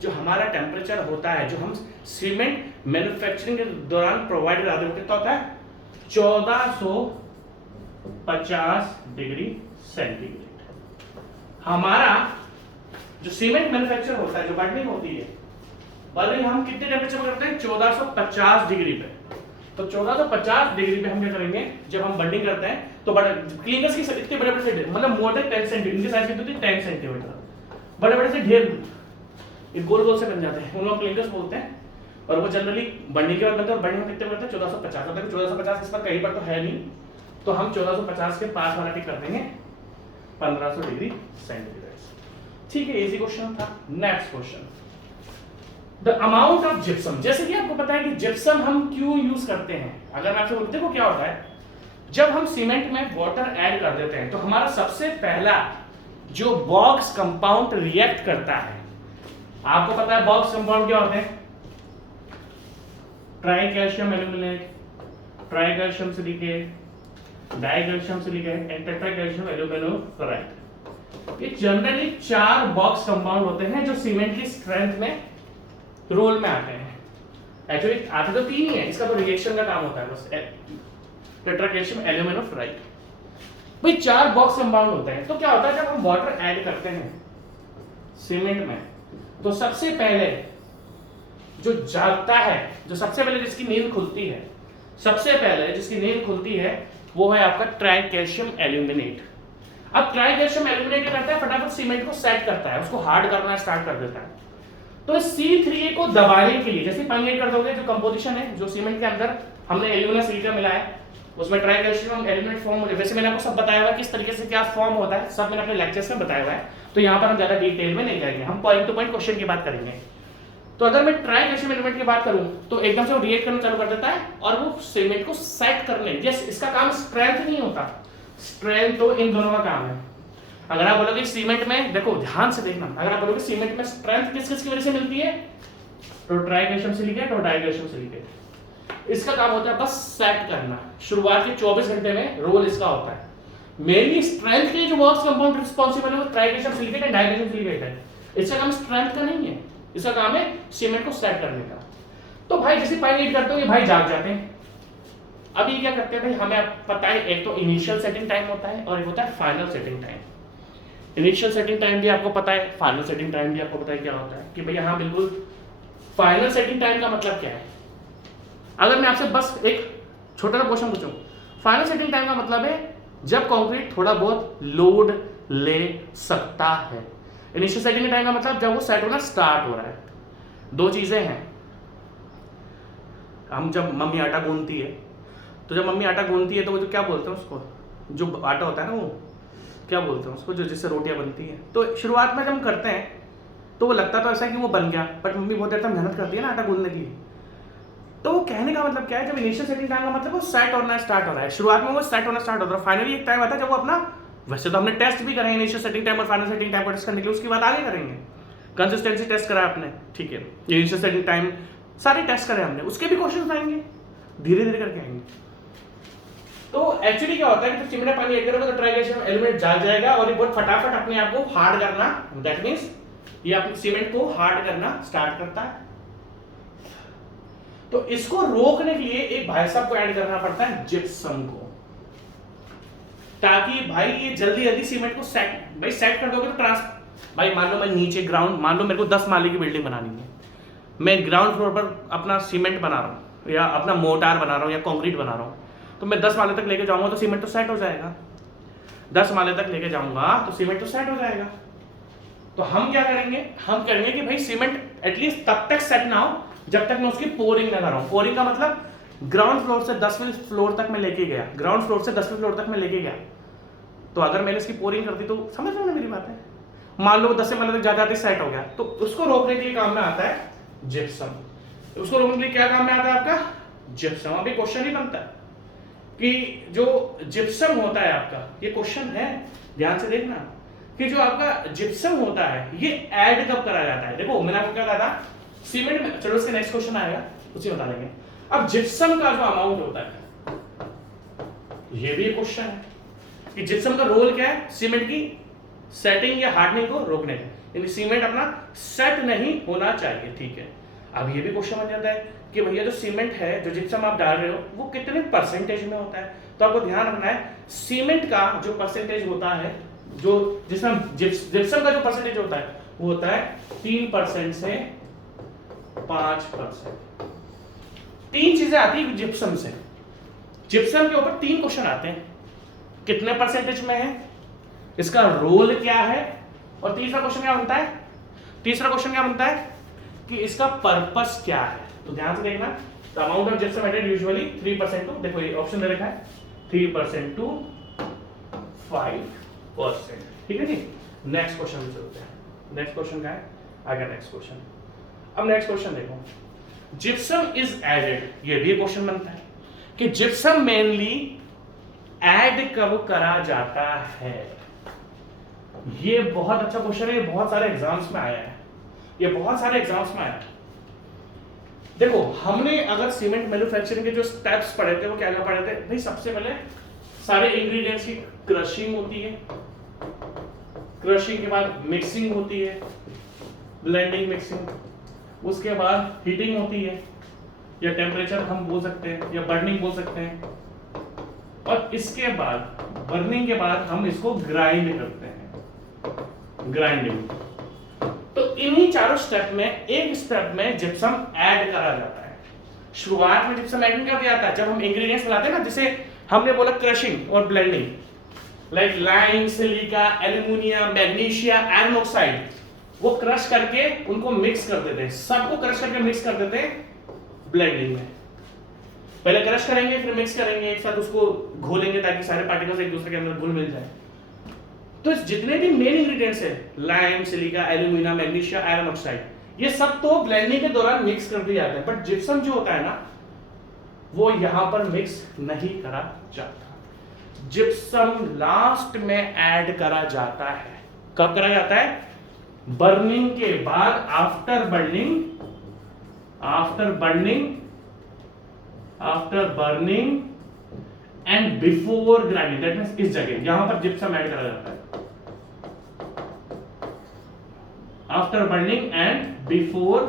जो हमारा टेम्परेचर होता है, जो हम सीमेंट मैन्युफैक्चरिंग के दौरान प्रोवाइड कराते हैं, कितना होता है? 1450 डिग्री सेंटीग्रेड। हमारा जो सीमेंट मैन्युफैक्चर होता है, जो बर्निंग होती है, बर्निंग हम कितने टेम्परेचर पर करते हैं? 1450 डिग्री पे। तो 1450 डिग्री पे हम क्या करेंगे? जब हम बर्निंग करते हैं तो बड़े क्लिंकर्स की इतने बड़े बड़े से, मतलब मोर देन 10 सेंटीमीटर, इनकी साइज कितनी होती है? 10 सेंटीमीटर। बड़े बड़े से ढेर ये गोल गोल से बन जाते हैं, उनको क्लिंकर्स बोलते हैं। और वो जनरली बर्निंग के बाद बनते हैं, और बर्निंग में कितने बनते हैं? 1450। मतलब 1450 इस पर कहीं पर तो है नहीं, तो हम 1450 के पास वाला टिक कर देंगे 1500 डिग्री सेंटीग्रेड। ठीक है, इजी क्वेश्चन था। Next question, the amount of gypsum. जैसे कि आपको पता है कि जिप्सम हम क्यों यूज करते हैं। अगर मैं आपसे बोलूं, देखो क्या होता है, जब हम सीमेंट में वाटर ऐड कर देते हैं, तो हमारा सबसे पहला जो बॉक्स कंपाउंड रिएक्ट करता है, आपको पता है बॉक्स कंपाउंड क्या होते हैं? Try calcium aluminate, try calcium silicate, die calcium silicate and tetra calcium alumino chloride. ये जनरली 4 बॉक्स कंपाउंड होते हैं जो सीमेंट की स्ट्रेंथ में रोल में आते हैं। एक्चुअली आते तो 3 ही है, इसका तो रिएक्शन का काम होता है बस, टेट्राकैल्शियम एल्यूमिनो फ्लोराइड। भाई 4 बॉक्स कंपाउंड होते हैं। तो क्या होता है जब हम वाटर ऐड करते हैं सीमेंट में, तो सबसे पहले जो जागता है, जो सबसे पहले जिसकी नींद खुलती है, सबसे पहले जिसकी नींद खुलती है वो है आपका ट्राइकैल्शियम एल्यूमिनेट। अब ट्राइकैल्शियम एल्यूमिनेट क्या करता है, फटाफट सीमेंट को सेट करता है, उसको हार्ड करना स्टार्ट कर देता है। तो C3A को दबाने के लिए, जैसे पानी ऐड कर दोगे, जो कंपोजिशन है, जो सीमेंट के अंदर हमने एल्यूमिना सिलिका मिलाया है, उसमें ट्राइकैल्शियम एल्यूमिनेट फॉर्म हो जाए। वैसे मैंने आपको सब बताया हुआ है किस तरीके से क्या फॉर्म होता है, सब मैंने अपने लेक्चर्स में बताया हुआ है, तो यहाँ पर हम ज्यादा डिटेल में नहीं जाएंगे, हम पॉइंट टू पॉइंट क्वेश्चन की बात करेंगे। तो अगर मैं ट्राइकैल्शियम एलिमेंट की बात करूं तो एकदम से वो रिएक्ट करना चालू कर देता है और वो सीमेंट को सेट करने, यस इसका काम स्ट्रेंथ नहीं होता, स्ट्रेंथ तो इन दोनों का काम है। अगर आप बोलोगे सीमेंट में, देखो ध्यान से देखना, अगर आप बोलोगे सीमेंट में स्ट्रेंथ किस किस की वजह से मिलती है, तो ट्राइकैल्शियम सिलिकेट और डाइकैल्शियम सिलिकेट। इसका काम होता है बस सेट करना, शुरुआत के 24 घंटे में रोल इसका होता है। मेनली स्ट्रेंथ के जो वर्क्स कंपाउंड रिस्पांसिबल है वो tricalcium silicate and dicalcium silicate है। इसका काम स्ट्रेंथ का नहीं है, इसका काम है सीमेंट को सेट करने का। तो भाई जैसे पानी ऐड करते हो ये भाई जाग जाते हैं। अब ये क्या करते हैं भाई, हमें पता है एक तो इनिशियल सेटिंग टाइम होता है और एक होता है final setting time. Initial setting time भी आपको पता है, फाइनल सेटिंग टाइम भी आपको पता है क्या होता है कि भैया हाँ बिल्कुल। फाइनल सेटिंग टाइम का मतलब क्या है, अगर मैं आपसे बस एक छोटा सा क्वेश्चन पूछूं, फाइनल सेटिंग टाइम का मतलब है जब कंक्रीट थोड़ा बहुत लोड ले सकता है। इनिशियल सेटिंग टाइम का मतलब जब वो सेट होना स्टार्ट हो रहा है। दो चीजें हैं, हम जब मम्मी आटा गूंथती है, तो जब मम्मी आटा गूंथती है तो वो जो क्या बोलते हैं उसको, जो आटा होता है ना वो क्या बोलते हैं उसको, जो जिससे रोटियां बनती हैं। तो शुरुआत में जब हम करते हैं तो वो लगता तो ऐसा है कि वो बन गया, बट मम्मी बहुत देर तक मेहनत करती है ना आटा गूंथने की। तो वो कहने का मतलब क्या है, जब इनिशियल सेटिंग टाइम का मतलब वो सेट होना स्टार्ट हो रहा है, शुरुआत में वो सेट होना स्टार्ट होता है। फाइनली एक टाइम आता है जब वो अपना, वैसे तो हमने टेस्ट भी करें इनिशियल सेटिंग टाइम और फाइनल सेटिंग टाइम को टेस्ट करने के लिए, उसकी बात आगे करेंगे। कंसिस्टेंसी टेस्ट करा आपने, ठीक है, इनिशियल सेटिंग टाइम सारे टेस्ट करें हमने, उसके भी क्वेश्चन आएंगे, धीरे धीरे करके आएंगे। तो एक्चुअली क्या होता है कि सीमेंट में पानी ऐड करोगे तो ट्राइकैल्शियम एलिमेंट जाग जाएगा और ये बहुत फटाफट अपने आप को हार्ड करना, दैट मींस ये अपने सीमेंट को हार्ड करना स्टार्ट करता है। तो इसको रोकने के लिए एक भाई साहब को ऐड करना पड़ता है, जिप्सम को, ताकि भाई ये जल्दी जल्दी सीमेंट को सेट, भाई सेट कर दोगे तो भाई मान लो मैं नीचे ग्राउंड, मान लो मेरे को 10 माले की बिल्डिंग बनानी है, मैं ग्राउंड फ्लोर पर अपना सीमेंट बना रहा हूँ या अपना मोटार बना रहा हूँ या कंक्रीट बना रहा हूँ, तो मैं 10 माले तक लेके जाऊंगा तो सीमेंट तो सेट हो जाएगा। 10 माले तक लेके जाऊंगा तो सीमेंट तो सेट हो जाएगा। तो हम क्या करेंगे, हम करेंगे कि भाई सीमेंट एटलीस्ट तब तक सेट ना हो जब तक मैं उसकी पोरिंग ना कराऊं। पोरिंग का मतलब ग्राउंड फ्लोर से 10वीं फ्लोर तक मैं लेके गया, ग्राउंड फ्लोर से 10वीं फ्लोर तक मैं लेके गया, तो अगर मैंने इसकी पोरिंग कर दी तो समझ लो ना मेरी बात है, मान लो 10 माले तक जाते सेट हो गया, तो उसको रोकने के लिए काम में आता है जिप्सम। उसको रोकने के लिए क्या काम में आता है आपका, जिप्सम। अभी क्वेश्चन ही बनता है कि जो जिप्सम होता है आपका, ये क्वेश्चन है ध्यान से देखना, कि जो आपका जिप्सम होता है ये ऐड कब करा जाता है। देखो मैंने आपको क्या कहा था, सीमेंट में, चलो इसके नेक्स्ट क्वेश्चन आएगा उसी बता देंगे। अब जिप्सम का जो अमाउंट होता है, ये भी एक क्वेश्चन है कि जिप्सम का रोल क्या है सीमेंट की सेटिंग या हार्डनिंग को रोकने में, यानी सीमेंट अपना सेट नहीं होना चाहिए, ठीक है। अब ये भी क्वेश्चन बन जाता है कि भैया जो सीमेंट है, जो जिप्सम आप डाल रहे हो, वो कितने परसेंटेज में होता है। तो आपको ध्यान रखना है सीमेंट का जो परसेंटेज होता है, जो जिसमें जिप्सम का जो परसेंटेज होता है वो होता है 3% से 5%। 3 चीजें आती है जिप्सम से, जिप्सम के ऊपर 3 क्वेश्चन आते हैं, कितने परसेंटेज में है, इसका रोल क्या है, और तीसरा क्वेश्चन क्या बनता है, तीसरा क्वेश्चन क्या बनता है कि इसका पर्पस क्या है। तो ध्यान से देखना, the amount of gypsum added usually 3% to, देखो ये ऑप्शन दे रखा है 3% टू 5%, ठीक है जी। नेक्स्ट क्वेश्चन में चलते हैं, नेक्स्ट क्वेश्चन क्या है, आगे नेक्स्ट क्वेश्चन। अब नेक्स्ट क्वेश्चन देखो, जिप्सम इज एडेड, ये भी क्वेश्चन बनता है कि जिप्सम मेनली ऐड कब करा जाता है। ये बहुत अच्छा क्वेश्चन है, ये बहुत सारे एग्जाम्स में आया है, ये बहुत सारे एग्जाम्स में आया है। देखो हमने अगर सीमेंट मैन्युफैक्चरिंग के जो स्टेप्स पढ़े थे वो क्या क्या पढ़े थे भाई, सबसे पहले सारे इंग्रेडिएंट्स की क्रशिंग होती है, क्रशिंग के बाद मिक्सिंग होती है, ब्लेंडिंग मिक्सिंग, उसके बाद हीटिंग होती है या टेम्परेचर हम बोल सकते हैं या बर्निंग बोल सकते हैं, और इसके बाद बर्निंग के बाद हम इसको ग्राइंड करते हैं, ग्राइंडिंग। तो इन्हीं चारों स्टेप में एक स्टेप में जिप्सम ऐड करा जाता है। शुरुआत में जिप्सम ऐड कर दिया जाता है जब हम इंग्रेडिएंट्स मिलाते हैं ना, जैसे हमने बोला क्रशिंग और blending, like lime, silica, aluminium, magnesium, iron oxide, वो क्रश करके उनको मिक्स कर देते हैं, सबको क्रश करके मिक्स कर देते हैं ब्लेंडिंग में। पहले क्रश करेंगे फिर मिक्स करेंगे, एक साथ उसको घोलेंगे ताकि सारे पार्टिकल्स एक दूसरे के अंदर घुल मिल जाए। तो जितने भी मेन इंग्रेडिएंट्स है, lime, silica, aluminium, magnesium, iron oxide, ये सब तो ब्लेंडिंग के दौरान मिक्स कर दिए जाते हैं, बट जिप्सम जो होता है ना वो यहां पर मिक्स नहीं करा जाता। जिप्सम लास्ट में ऐड करा जाता है। कब करा जाता है? बर्निंग के बाद, after burning, after burning and before grinding, that means इस जगह यहां पर जिप्सम ऐड करा जाता है। After burning and before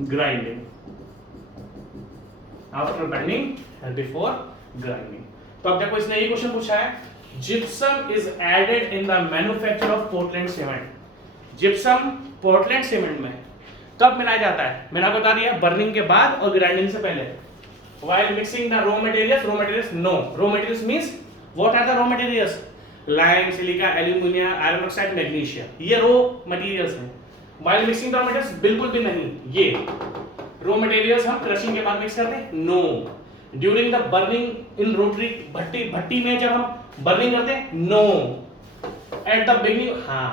grinding, after burning and before grinding. तो अब देखो इसने ये क्वेश्चन पूछा है, gypsum is added in the manufacture of Portland cement. Gypsum Portland cement में कब मिलाया जाता है? मैंने आपको बता दिया, बर्निंग के बाद और ग्राइंडिंग से पहले। While mixing the raw materials, no. Raw materials means what are the raw materials? Lime, silica, aluminium, iron oxide, magnesium. ये raw materials हैं। While mixing the raw materials बिल्कुल भी नहीं। ये raw materials हम crushing के बाद mix करते हैं? No. During the burning in rotary भट्टी में जब हम burning करते हैं? No. At the beginning, हाँ।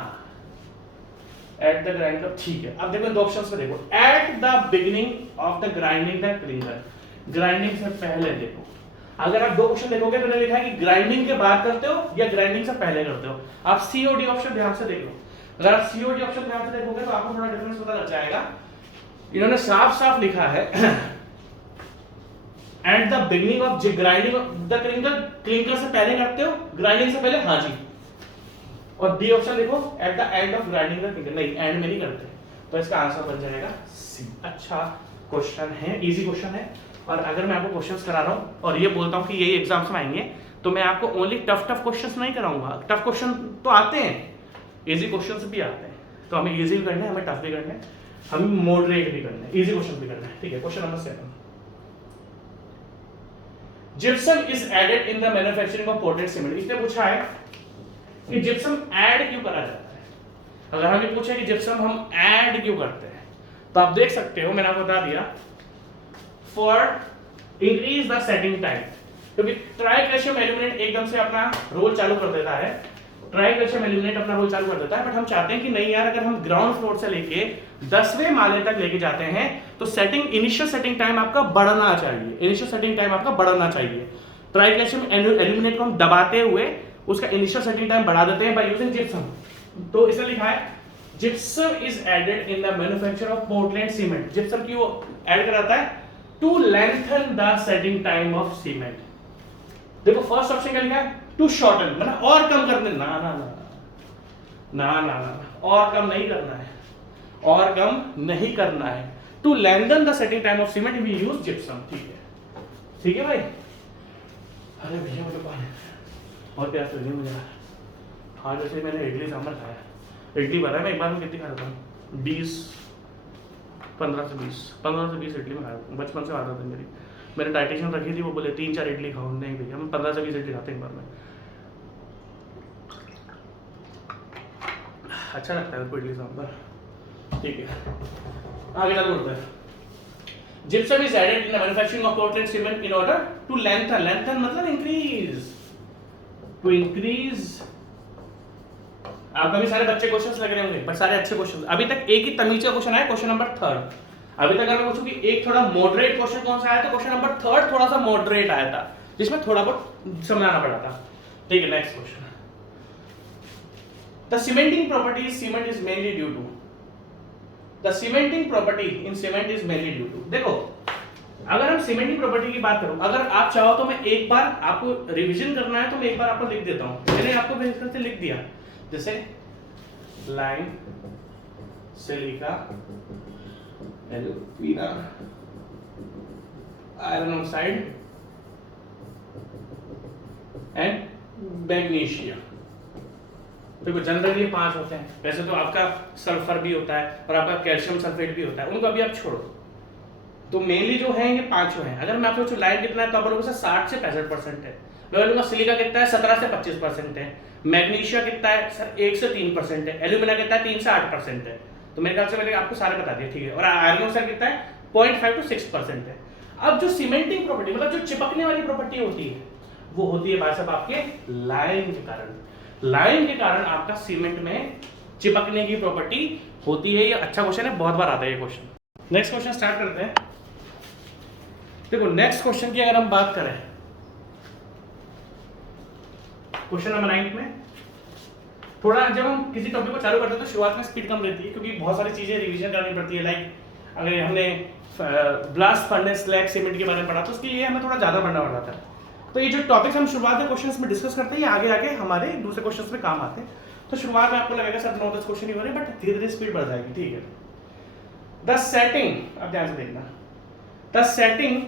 At the grinder, ठीक है। अब देखो दो ऑप्शंस में देखो। At the beginning of the grinding the clinker, grinding से पहले देखो। अगर आप दो क्वेश्चन देखोगे तो मैंने लिखा है कि ग्राइंडिंग के बाद करते हो या ग्राइंडिंग से पहले करते हो। आप सीओडी ऑप्शन ध्यान से देख लो। अगर आप सीओडी ऑप्शन ध्यान से देखोगे तो आपको थोड़ा डिफरेंस पता लग जाएगा। इन्होंने साफ साफ लिखा है at the beginning of grinding the clinker, clinker से पहले करते हो, ग्राइंडिंग से पहले, हाँ जी। और बी ऑप्शन देखो at the end of grinding the clinker, नहीं एंड में नहीं करते। तो इसका आंसर बन जाएगा सी। अच्छा क्वेश्चन है, इजी क्वेश्चन है। और अगर मैं आपको क्वेश्चंस करा रहा हूं और ये बोलता हूं कि यही एग्जाम्स में आएंगे, तो मैं आपको ओनली टफ क्वेश्चंस नहीं कराऊंगा। टफ क्वेश्चन तो आते हैं, इजी क्वेश्चंस भी आते हैं। तो हमें इजी भी करना है, हमें टफ भी करना है, हमें मॉडरेट भी करना है, इजी क्वेश्चन भी करना है। ठीक है, question number 7, gypsum is added in the manufacturing of Portland cement. इसने पूछा है कि जिप्सम ऐड क्यों करा जाता है। अगर हमें पूछे कि जिप्सम हम ऐड क्यों करते हैं, तो आप देख सकते हो, मैंने आपको बता दिया, for increase the setting time. क्योंकि ट्राइकैल्शियम एल्यूमिनेट एकदम से अपना रोल चालू कर देता है, ट्राइकैल्शियम एल्यूमिनेट अपना रोल चालू कर देता है, बट हम चाहते हैं कि नहीं यार, अगर हम ग्राउंड फ्लोर से लेके 10वें माले तक लेके जाते हैं तो इनिशियल सेटिंग टाइम आपका बढ़ना चाहिए, इनिशियल सेटिंग टाइम आपका बढ़ना चाहिए। ट्राइकैल्शियम एल्यूमिनेट को हम दबाते हुए उसका इनिशियल सेटिंग टाइम बढ़ा देते हैं बाय यूजिंग जिप्सम। तो इसमें लिखा है gypsum is added in the manufacture of Portland cement. Gypsum क्यों ऐड कराता है? To lengthen the setting time of cement. देखो फर्स्ट ऑप्शन क्या लिखा है? टू शॉर्टन, मतलब और कम कर देना। ना ना ना ना ना ना, और कम नहीं करना है, और कम नहीं करना है। To lengthen the setting time of cement we use gypsum. ठीक है, ठीक है भाई। अरे भैया मुझे पानी और प्यास लगी मुझे। हाँ, जैसे मैंने इडली सांभर खाया, इडली भरा मैं एक बार में कितनी खा लेता हूँ? 15 से 20 इडली में खाया, बचपन से आदत है मेरी। मैंने डाइटिशियन रखी थी, वो बोले 3-4 इडली खाओ। नहीं भैया, मैं 15 से 20 इडली खाते एक बार में। अच्छा लगता है इडली सांभर। ठीक है, आगे चल बोलते हैं। Gypsum is added in the manufacturing of Portland cement in order to lengthen, lengthen मतलब इंक्रीज, टू इंक्रीज। आपका भी सारे बच्चे क्वेश्चंस लग रहे होंगे, बट सारे अच्छे क्वेश्चंस। अभी तक एक ही तमीज का क्वेश्चन आया, क्वेश्चन नंबर 3। अभी तक अगर मैं पूछूं कि एक थोड़ा मॉडरेट क्वेश्चन कौन सा आया, तो क्वेश्चन नंबर 3 थोड़ा सा मॉडरेट आया था, जिसमें थोड़ा बहुत समझाना पड़ा था। ठीक है, next question. The cementing property cement is mainly due to, the cementing property in cement is mainly due to. देखो अगर हम सीमेंटिंग प्रॉपर्टी की बात करूं, अगर आप चाहो तो मैं एक बार आपको रिवीजन करना है तो मैं एक बार आपको लिख देता हूं। मैंने आपको बेसिकली लिख दिया जैसे lime, silica, alumina, iron oxide and magnesium. देखो जनरली 5 होते हैं, वैसे तो आपका सल्फर भी होता है और आपका कैल्शियम सल्फेट भी होता है, उनको अभी आप छोड़ो। तो मेनली जो है ये 5 हैं। अगर मैं आपको पूछूं लाइम कितना है तो आप बोलोगे 60 से 65% है। मैं बोलूंगा सिलिका कितना है, 17 से 25% है। मैग्नीशियम कितना है सर, 1 से 3% है। एल्यूमिना कितना है, 3 से 8% है। तो मेरे ख्याल से मैंने आपको सारे बता दिए, ठीक है। और आयरन ऑक्साइड कितना है, 0.5 to 6% है। अब जो सीमेंटिंग प्रॉपर्टी मतलब जो चिपकने वाली प्रॉपर्टी होती है वो होती है भाई साहब आपके लाइम के कारण। लाइम के कारण आपका सीमेंट में चिपकने की प्रॉपर्टी होती है। ये अच्छा क्वेश्चन है, बहुत बार आता है ये क्वेश्चन। नेक्स्ट क्वेश्चन स्टार्ट करते हैं। देखो नेक्स्ट क्वेश्चन की अगर हम बात करें, क्वेश्चन नंबर 9 में थोड़ा जब हम किसी टॉपिक को चालू करते हैं तो शुरुआत में स्पीड कम रहती है, क्योंकि बहुत सारी चीजें रिवीजन करनी पड़ती है। लाइक अगर हमने ब्लास्ट फर्नेस स्लैग सीमेंट के बारे में पढ़ा तो उसके लिए हमें थोड़ा ज्यादा पढ़ना पड़ जाता है। तो ये जो टॉपिक्स हम शुरुआत में क्वेश्चंस में डिस्कस करते हैं, ये आगे आगे हमारे दूसरे क्वेश्चंस में काम आते हैं। तो शुरुआत में आपको लगेगा सर 9-10 क्वेश्चन ही हो रहे हैं, बट धीरे धीरे स्पीड बढ़ जाएगी, ठीक है। द सेटिंग, अब ध्यान से देखना, the setting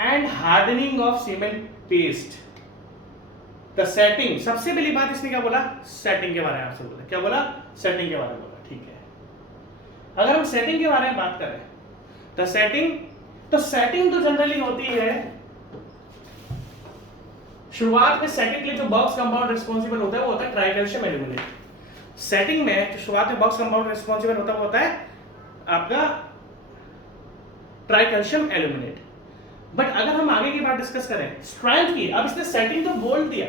and hardening of cement paste. The setting, सबसे पहली बात इसने क्या बोला, सेटिंग के बारे में आपसे बोला। क्या बोला, सेटिंग के बारे में बोला, ठीक है। अगर हम सेटिंग के बारे में बात करें, द सेटिंग, तो सेटिंग तो जनरली होती है शुरुआत में सेटिंग के लिए जो बॉक्स कंपाउंड रिस्पॉन्सिबल होता है वो होता है ट्राइकैल्शियम एल्यूमिनेट। सेटिंग में जो शुरुआत में बॉक्स कंपाउंड रिस्पॉन्सिबल होता है वो होता है आपका ट्राइकैल्शियम एल्यूमिनेट। बट अगर हम आगे की बात डिस्कस करें स्ट्रेंथ की, अब इसने सेटिंग तो बोल दिया,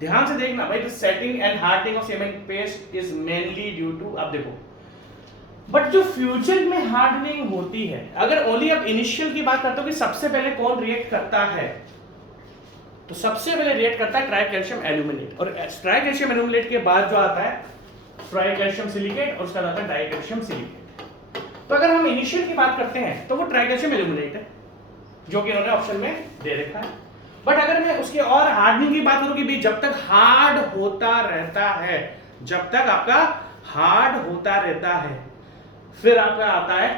ध्यान से देखना भाई, setting and hardening of cement paste is mainly due to, अब देखो, बट जो फ्यूचर में हार्डनिंग होती है, अगर ओनली अब इनिशियल की बात करते हो कि सबसे पहले कौन रिएक्ट करता है, तो सबसे पहले रिएक्ट करता है ट्राइकैल्शियम एल्यूमिनेट, और ट्राइकैल्शियम एल्यूमिनेट के बाद जो आता है ट्राइकैल्शियम सिलिकेट और उसका आता है डाइकैल्शियम सिलिकेट। तो अगर हम इनिशियल की बात करते हैं तो वो ट्राइकैल्शियम एल्यूमिनेट है, जो कि इन्होंने ऑप्शन में दे रखा है। बट अगर मैं उसके और हार्डनिंग की बात करूं कि भाई जब तक हार्ड होता रहता है, जब तक आपका हार्ड होता रहता है, फिर आपका आता है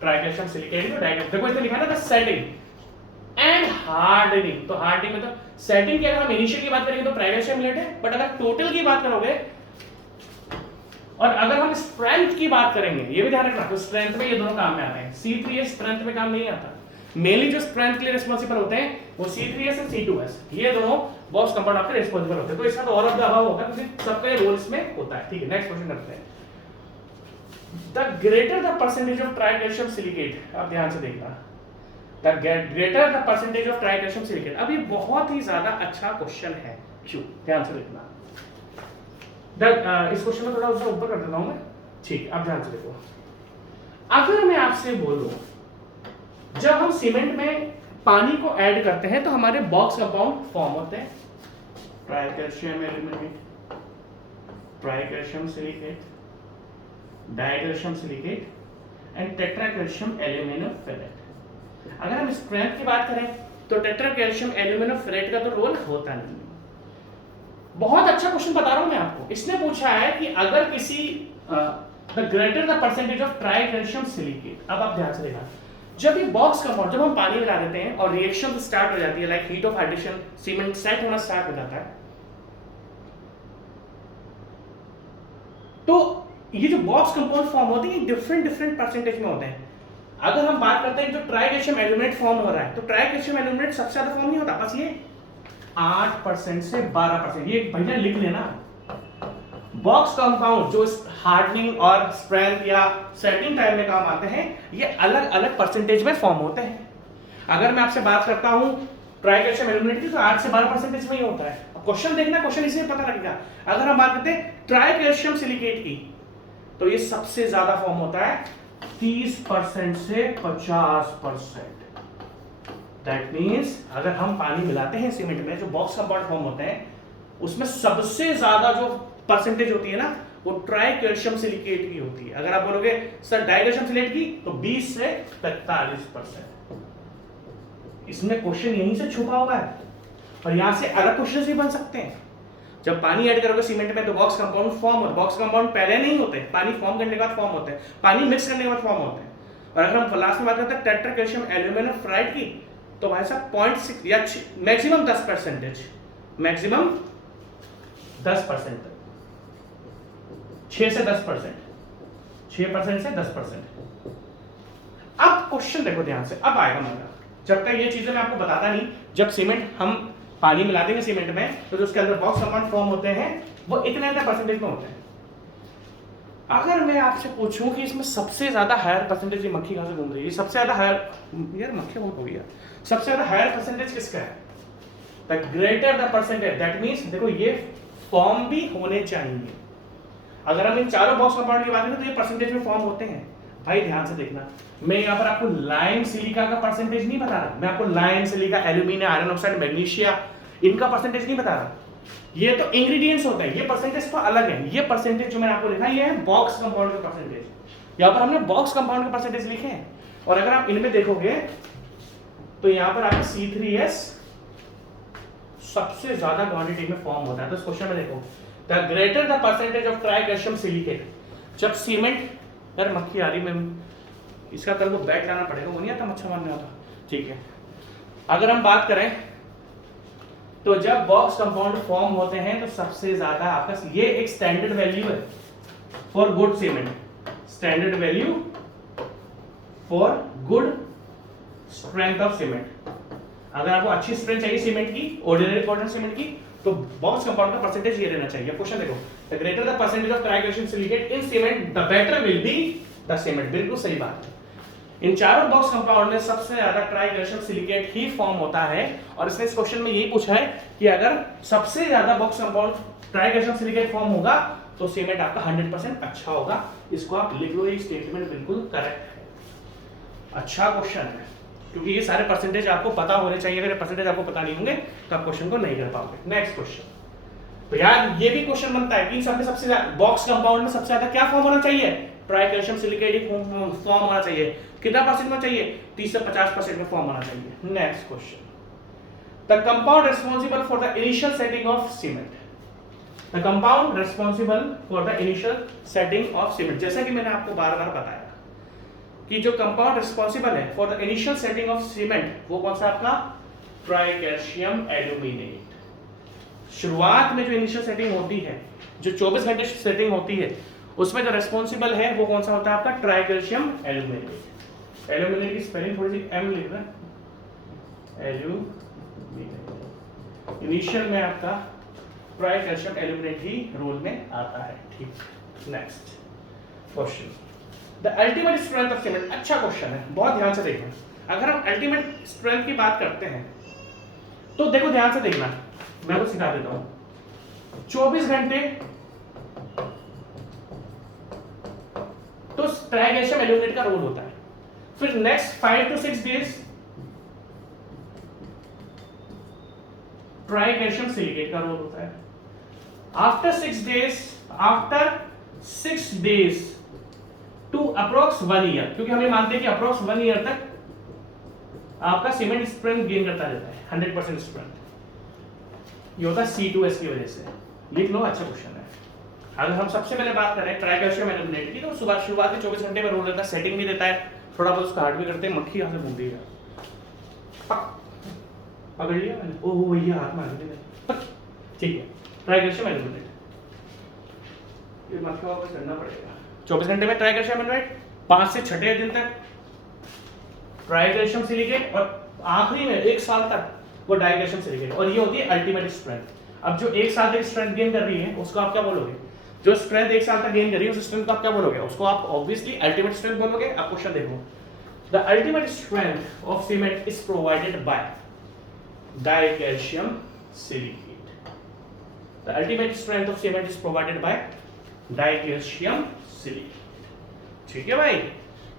ट्राइकैल्शियम सिलिकेट। देखो इसमें लिखा था सेटिंग एंड हार्डनिंग, तो हार्डनिंग मतलब सेटिंग की अगर हम इनिशियल की बात करेंगे तो ट्राइकैल्शियम एल्यूमिनेट है, बट अगर टोटल की बात करोगे और अगर हम स्ट्रेंथ की बात करेंगे, ये भी ध्यान रखना, तो स्ट्रेंथ में ये दोनों काम में आते हैं। C3S स्ट्रेंथ में काम नहीं आता। मेनली जो स्ट्रेंथ के लिए रिस्पॉन्सिबल होते हैं वो C3S और C2S, ये दोनों बॉक्स कंपाउंड आपके रिस्पॉन्सिबल होते हैं। तो इसका तो ऑल ऑफ द अबव होगा क्योंकि सबका ये रोल इसमें होता है, ठीक है। नेक्स्ट क्वेश्चन करते हैं। The greater the percentage of tricalcium silicate, अब ध्यान से देखना, the greater the percentage of tricalcium silicate. अब ये बहुत ही ज्यादा अच्छा क्वेश्चन है, क्यों, ध्यान से देखना। इस क्वेश्चन में थोड़ा उससे ऊपर कर देता हूं मैं, ठीक, अब ध्यान से देखो। अगर मैं आपसे बोलूं जब हम सीमेंट में पानी को ऐड करते हैं तो हमारे बॉक्स कंपाउंड फॉर्म होते हैं, tricalcium aluminate, tricalcium silicate, dicalcium silicate and tetracalcium aluminium ferrite. अगर हम स्ट्रेंथ की बात करें तो टेट्राकैल्शियम एल्यूमिनियम फेरेट का तो रोल होता नहीं। बहुत अच्छा क्वेश्चन बता रहा हूं मैं आपको। इसने पूछा है कि अगर किसी the greater the percentage of tricalcium silicate, अब आप ध्यान से देखना, जब ये बॉक्स कंपाउंड जब हम पानी मिला देते हैं और रिएक्शन स्टार्ट हो जाती है, like heat of addition, cement set होना स्टार्ट हो जाता है, तो ये जो बॉक्स कंपाउंड फॉर्म होते हैं डिफरेंट डिफरेंट परसेंटेज में होते हैं। अगर हम बात करते हैं जो ट्राइकैल्शियम एल्यूमिनेट फॉर्म हो रहा है, तो ट्राइकैल्शियम एल्यूमिनेट सबसे ज्यादा फॉर्म नहीं होता, बस ये 8% से 12%, ये भैया लिख लेना। बॉक्स कंपाउंड जो हार्डनिंग और स्ट्रेंथ या सेटिंग टाइम में काम आते हैं, ये अलग अलग परसेंटेज में फॉर्म होते हैं। अगर मैं आपसे बात करता हूं ट्राइकैल्शियम एल्यूमिनेट की, तो 8 से 12% में ही होता है। क्वेश्चन देखना, क्वेश्चन इसलिए पता लगेगा। अगर हम बात करते हैं ट्राइकैल्शियम सिलिकेट की, तो ये सबसे ज्यादा फॉर्म होता है 30% से 50%। दैट मीन्स अगर हम पानी मिलाते हैं सीमेंट में, जो बॉक्स कंपाउंड फॉर्म होते हैं उसमें सबसे ज्यादा जो परसेंटेज होती है ना, वो ट्राइकैल्शियम सिलिकेट की होती है। अगर आप बोलोगे सर डाइकैल्शियम सिलिकेट की, तो 20 से 45%। इसमें क्वेश्चन यहीं से छुपा हुआ है। और यहाँ से अलग क्वेश्चन भी बन सकते हैं। जब पानी ऐड करोगे सीमेंट में तो बॉक्स कंपाउंड फॉर्म होता है। बॉक्स कंपाउंड पहले नहीं होते, पानी फॉर्म करने के बाद फॉर्म होते हैं, पानी मिक्स करने के बाद फॉर्म होते हैं। और अगर हम लास्ट में बात करते हैं टेट्रा कैल्शियम एल्यूमिनियम फ्लोराइड की, तो भाई साहब 0.6 या मैक्सिमम 10%, मैक्सिमम 10%, 6 से 10%, 6% से 10%। अब क्वेश्चन देखो ध्यान से, अब आएगा मजा। जब तक ये चीजें मैं आपको बताता नहीं, जब सीमेंट हम पानी मिला देंगे सीमेंट में, तो जो उसके अंदर बॉक्स कंपाउंड फॉर्म होते हैं वो इतने परसेंटेज में होते हैं। अगर मैं आपसे पूछूं कि इसमें सबसे ज्यादा हायर परसेंटेज, ये मक्खी कहां से घूम रही है, सबसे ज्यादा हायर, यार मक्खी बहुत हो गई यार, सबसे ज्यादा हायर परसेंटेज किसका है? The greater the percentage, that means देखो ये फॉर्म भी होने चाहिए। अगर हम इन चारों बॉक्स कंपाउंड की बात करें तो ये परसेंटेज में फॉर्म होते हैं। भाई ध्यान से देखना, मैं यहाँ पर आपको लाइम सिलिका का परसेंटेज नहीं बता रहा, मैं आपको lime silica aluminium iron oxide magnesia इनका परसेंटेज नहीं बता रहा। ये तो इंग्रेडिएंट्स होते हैं, ये परसेंटेज तो अलग है। ये परसेंटेज जो मैंने आपको लिखा ये है बॉक्स कंपाउंड का परसेंटेज। यहाँ पर हमने बॉक्स कंपाउंड के परसेंटेज लिखे हैं, और अगर आप इनमें देखोगे तो यहाँ पर आपका C3S सबसे ज्यादा क्वांटिटी में फॉर्म होता है। तो इस क्वेश्चन में देखो, the greater the percentage of tri calcium silicate, जब सीमेंट, यार मक्खी आ रही, मैं इसका कल को बैट लाना पड़ेगा, वो नहीं आता मच्छर मारने आता, ठीक है। अगर हम बात करें तो जब बॉक्स कंपाउंड फॉर्म होते हैं तो सबसे ज्यादा आपका, ये एक स्टैंडर्ड वैल्यू है for good cement, standard value for good strength of cement. अगर आपको अच्छी स्ट्रेंथ चाहिए सीमेंट की, ऑर्डिनरी कॉटन सीमेंट की, तो बॉक्स कंपाउंड का परसेंटेज ये रहना चाहिए। क्वेश्चन देखो, the greater the percentage of tri calcium silicate in cement the better will be the cement. बिल्कुल सही बात है। इन चारों बॉक्स कंपाउंड में सबसे ज्यादा ट्राई कैल्शियम सिलिकेट ही फॉर्म होता है, और इसने इस क्वेश्चन में यही पूछा है कि अगर सबसे ज्यादा box compound try calcium silicate form होगा तो सीमेंट आपका 100% अच्छा होगा। इसको आप लिख लो, ये स्टेटमेंट बिल्कुल करेक्ट है। अच्छा क्वेश्चन है, क्योंकि ये सारे परसेंटेज आपको पता होने चाहिए। अगर ये परसेंटेज आपको पता नहीं होंगे तो आप क्वेश्चन को नहीं कर पाओगे। नेक्स्ट क्वेश्चन, तो यार ये भी क्वेश्चन बनता है कि सब में सबसे ज्यादा बॉक्स कंपाउंड में सबसे ज्यादा क्या फॉर्म होना चाहिए? ट्राई कैल्शियम सिलिकेट फॉर्म होना चाहिए। कितना परसेंट में चाहिए? 30 से 50% में फॉर्म होना चाहिए। Next question, the compound responsible for the initial setting of cement, the compound responsible for the initial setting of cement. जैसा कि मैंने आपको बार बार बताया कि जो कंपाउंड रिस्पॉन्सिबल है for the initial setting of cement, वो कौन सा आपका? Try calcium aluminate. शुरुआत में जो इनिशियल सेटिंग होती है, जो 24 घंटे सेटिंग होती है, उसमें जो रिस्पॉन्सिबल है वो कौन सा होता है? आपका ट्राई कैल्शियम एल्यूमिनेट। एल्यूमिनेट की स्पेलिंग थोड़ी सी एम लिख रहा है, एल्यूमिनेट। इनिशियल में आपका ट्राई कैल्शियम एल्यूमिनेट ही रोल में आता है, ठीक। Next question, the ultimate strength of cement. अच्छा क्वेश्चन है, बहुत ध्यान से देखना। अगर हम अल्टीमेट स्ट्रेंथ की बात करते हैं तो देखो ध्यान से देखना, मैं आपको सिखा देता हूं। 24 घंटे तो ट्राई कैल्शियम एल्यूमिनेट का रोल होता है, फिर next 5 to 6 days tri calcium silicate का रोल होता है। After 6 days to approx 1 year, क्योंकि हमें मानते हैं कि अप्रोक्स 1 ईयर तक आपका सीमेंट स्ट्रेंथ गेन करता रहता है, 100% स्ट्रेंथ। ये होता है C2S की वजह से। लिख लो, अच्छा क्वेश्चन है। अगर हम सबसे पहले बात करें ट्राई कैल्शियम एल्यूमिनेट की, तो शुरुआत के 24 घंटे में रोल रहता है, सेटिंग भी देता है, थोड़ा बहुत उसका हार्ड भी करते हैं। मक्खी यहाँ से घूम रही है, पकड़ लिया मैंने, ओह भैया हाथ में आ गए, ठीक है। ट्राई कैल्शियम एल्यूमिनेट, ये मक्खी वापस करना पड़ेगा। 24 घंटे में ट्राई कैल्शियम एल्यूमिनेट, 5 से 6 दिन तक ट्राई कैल्शियम सिलिकेट, और आखिरी में 1 साल तक वो डाई कैल्शियम सिलिकेट। और ये होती है अल्टीमेट स्ट्रेंथ। अब जो 1 साल तक स्ट्रेंथ गेन कर रही है उसको आप क्या बोलोगे? जो स्ट्रेंथ 1 साल तक गेन कर रही है उस स्ट्रेंथ को आप क्या बोलोगे? उसको आप ऑब्वियसली अल्टीमेट स्ट्रेंथ बोलोगे। आप क्वेश्चन देखो, the ultimate strength of cement is provided by die calcium silicate. The ultimate strength of cement is provided by die calcium silicate. ठीक है भाई,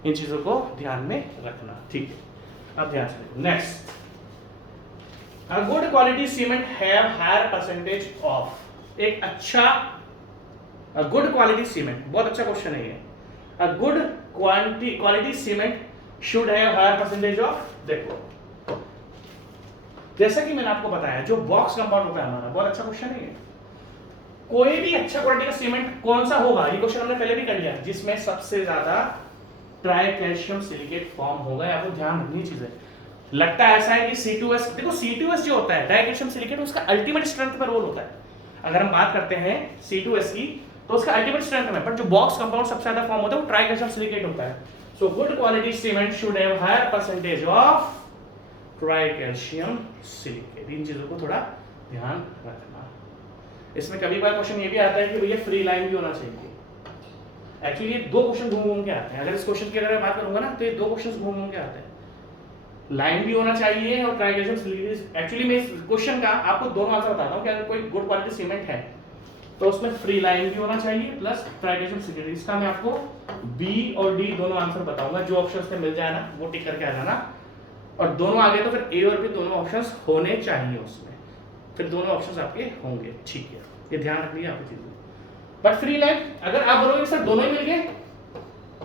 इन चीजों को ध्यान में रखना, ठीक है। अब ध्यान से देखो, next, a good quality cement have higher percentage of. एक अच्छा गुड क्वालिटी सीमेंट, बहुत अच्छा क्वेश्चन है ये। A good quality cement should have higher percentage of, देखो जैसा कि मैंने आपको बताया, जो बॉक्स कंपाउंड होता है हमारा, बहुत अच्छा क्वेश्चन है ये। कोई भी अच्छा क्वालिटी का सीमेंट कौन सा होगा, ये क्वेश्चन हमने पहले भी कर लिया, जिसमें सबसे ज्यादा ट्राई कैल्शियम सिलिकेट फॉर्म होगा। आपको ध्यान रखनी चीजें, लगता है ऐसा है कि C2S, देखो C2S जो होता है ट्राई कैल्शियम सिलिकेट, उसका अल्टीमेट स्ट्रेंथ पर रोल होता है। अगर हम बात करते हैं C2S की, तो उसका अल्टीमेट स्ट्रेंथ में, बट जो बॉक्स कंपाउंड सबसे ज्यादा फॉर्म होता है वो ट्राई कैल्शियम सिलिकेट होता है। So good quality cement should have higher percentage of tri calcium silicate. इन चीजों को थोड़ा ध्यान रखना। इसमें कभी बार क्वेश्चन ये भी आता है कि भैया फ्री लाइन भी होना चाहिए। एक्चुअली ये दो क्वेश्चन घूम घूम के आते हैं। अगर इस क्वेश्चन की अगर मैं बात करूंगा ना, तो ये दो क्वेश्चन घूम घूम के आते हैं, लाइन भी होना चाहिए और ट्राई कैल्शियम सिलिकेट। एक्चुअली मैं इस क्वेश्चन का आपको दोनों आंसर बताता हूँ कि अगर कोई गुड क्वालिटी सीमेंट है तो उसमें फ्री लाइन भी होना चाहिए प्लस ट्राई कैल्शियम सिलिकेट। इसका मैं आपको बी और डी दोनों आंसर बताऊंगा। जो ऑप्शन में मिल जाए ना वो टिक करके आ जाना, और दोनों आगे तो फिर ए और बी दोनों ऑप्शंस होने चाहिए उसमें, फिर दोनों ऑप्शंस आपके होंगे। ठीक है, ये ध्यान रखिए आपकी चीजें। बट फ्री लाइन अगर आप बोलोगे सर दोनों ही मिल गए,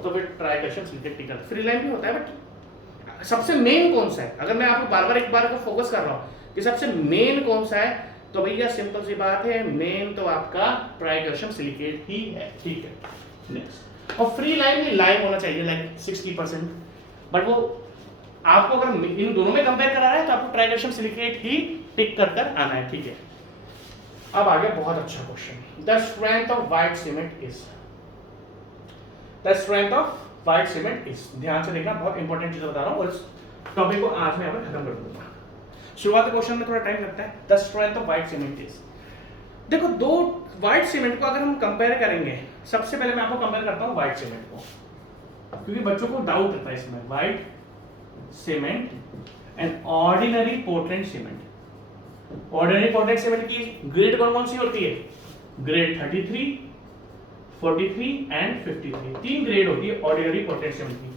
तो फिर ट्राई कैल्शियम सिलिकेट टिक करते। फ्री लाइन भी होता है, बट सबसे मेन कौन सा है, अगर मैं आपको बार बार एक बार को फोकस कर रहा हूँ कि सबसे मेन कौन सा है, तो भैया सिंपल सी बात है, मेन तो आपका ट्राई कैल्शियम सिलिकेट ही है। ठीक है, नेक्स्ट। और फ्री लाइन में लाइन होना चाहिए लाइक 60%, बट वो आपको अगर इन दोनों में कंपेयर करा रहा है तो आपको ट्राई कैल्शियम सिलिकेट ही टिक कर कर आना है। ठीक है, अब आगे बहुत अच्छा question. The strength of white cement is, the strength of white cement is, ध्यान से देखना, बहुत इंपॉर्टेंट चीज बता रहा हूं और इस टॉपिक को आज मैं यहाँ पर खत्म कर दूंगा। शुरुआत क्वेश्चन में थोड़ा टाइम लगता है। The strength of white cement is, देखो दो व्हाइट सीमेंट को अगर हम कंपेयर करेंगे, सबसे पहले मैं आपको कंपेयर करता हूं व्हाइट सीमेंट को, क्योंकि बच्चों को डाउट रहता है इसमें। White cement and ordinary Portland cement. Ordinary Portland cement की ग्रेड कौन कौन सी होती है? ग्रेड 33, 43 एंड 53, तीन ग्रेड होती है ऑर्डिनरी पोर्टलैंड सीमेंट की,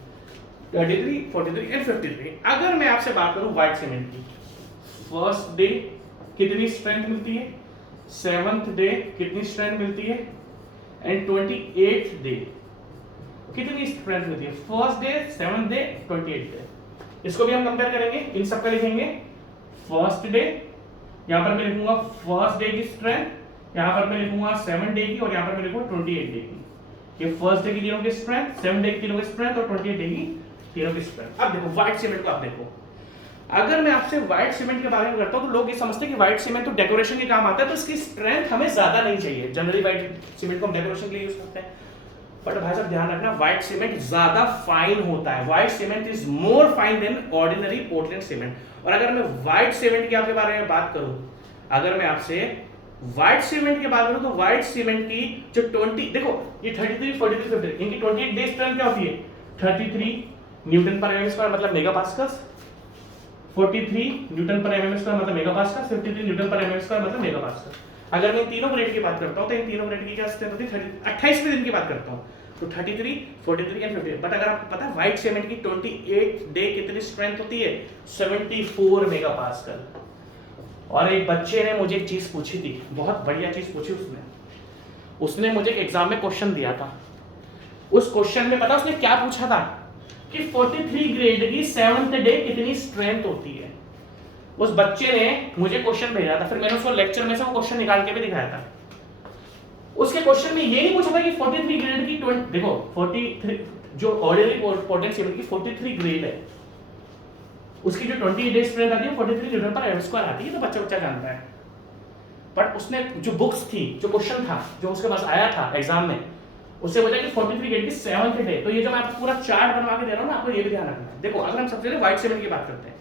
33, 43 एंड 53। अगर मैं आपसे बात करूं व्हाइट सीमेंट की, फर्स्ट डे कितनी स्ट्रेंथ मिलती है, सेवंथ डे कितनी स्ट्रेंथ मिलती है, एंड 28th डे कितनी स्ट्रेंथ मिलती है? First day, seventh day, 28th day. इसको भी हम कंपेयर करेंगे, इन सबका लिखेंगे फर्स्ट डे, यहां पर मैं लिखूंगा फर्स्ट डे की स्ट्रेंथ, यहां पर मैं लिखूंगा 7 डे की, और यहां पर मैं लिखूंगा 28 डे की। ये फर्स्ट डे की तीनों की स्ट्रेंथ, 7 डे की तीनों की स्ट्रेंथ और 28 डे की तीनों की स्ट्रेंथ। अब देखो व्हाइट सीमेंट को, आप देखो, अगर मैं आपसे व्हाइट सीमेंट के बारे में करता हूं तो लोग ये समझते हैं कि व्हाइट सीमेंट तो डेकोरेशन के काम आता है, तो इसकी स्ट्रेंथ हमें ज्यादा नहीं चाहिए। जनरली व्हाइट सीमेंट को हम डेकोरेशन के लिए यूज करते हैं, बट भाई साहब ध्यान रखना, व्हाइट सीमेंट ज्यादा फाइन होता है। White cement is more fine then ordinary Portland cement. और अगर मैं व्हाइट सीमेंट की आपके बारे में बात करूं, अगर मैं आपसे व्हाइट सीमेंट की बात करूं तो व्हाइट सीमेंट की जो 20, देखो ये 33, 43, 50, इनकी 28 डे स्ट्रेंथ क्या होती है? 33 न्यूटन पर एमएम स्क्वायर मतलब मेगा पास्कल्स, 43 न्यूटन पर एमएम स्क्वायर मतलब मेगा पास्कल, 53 न्यूटन पर एमएम स्क्वायर मतलब मेगा पास्कल। अगर मैं तीनों ग्रेड की बात करता हूं तो इन तीनों ग्रेड की क्या स्ट्रेंथ होती है? 28वें दिन की बात करता हूं तो 33, 43 एंड 50। बट अगर आपको पता है व्हाइट सीमेंट की 28 डे कितनी स्ट्रेंथ होती है? 74 मेगा पास्कल। और एक बच्चे ने मुझे एक चीज पूछी थी, बहुत बढ़िया चीज पूछी उसने मुझे एक एग्जाम में क्वेश्चन दिया था। उस क्वेश्चन में पता उसने क्या पूछा था कि 43 ग्रेड की 7th डे कितनी स्ट्रेंथ होती है। उस बच्चे ने मुझे क्वेश्चन भेजा था, फिर मैंने उसको लेक्चर में से वो क्वेश्चन निकाल के भी दिखाया था। उसके क्वेश्चन में ये नहीं पूछा था कि 43 ग्रेड की 20, देखो 43 जो ऑर्डिनरी पोर्टलैंड सीमेंट की 43 ग्रेड है, उसकी जो 20 डे स्ट्रेंथ आती है 43 न्यूटन पर एम स्क्वायर आती है, तो बच्चा जानता है। बट उसने जो बुक्स थी, जो क्वेश्चन था जो उसके पास आया था एग्जाम में, उससे बोला कि 43 ग्रेड की 7th डे। तो ये जो मैं आपको पूरा चार्ट बनवा के दे रहा हूं ना, आपको ये भी ध्यान रखना है। देखो अगर हम सबसे पहले व्हाइट सीमेंट की बात करते हैं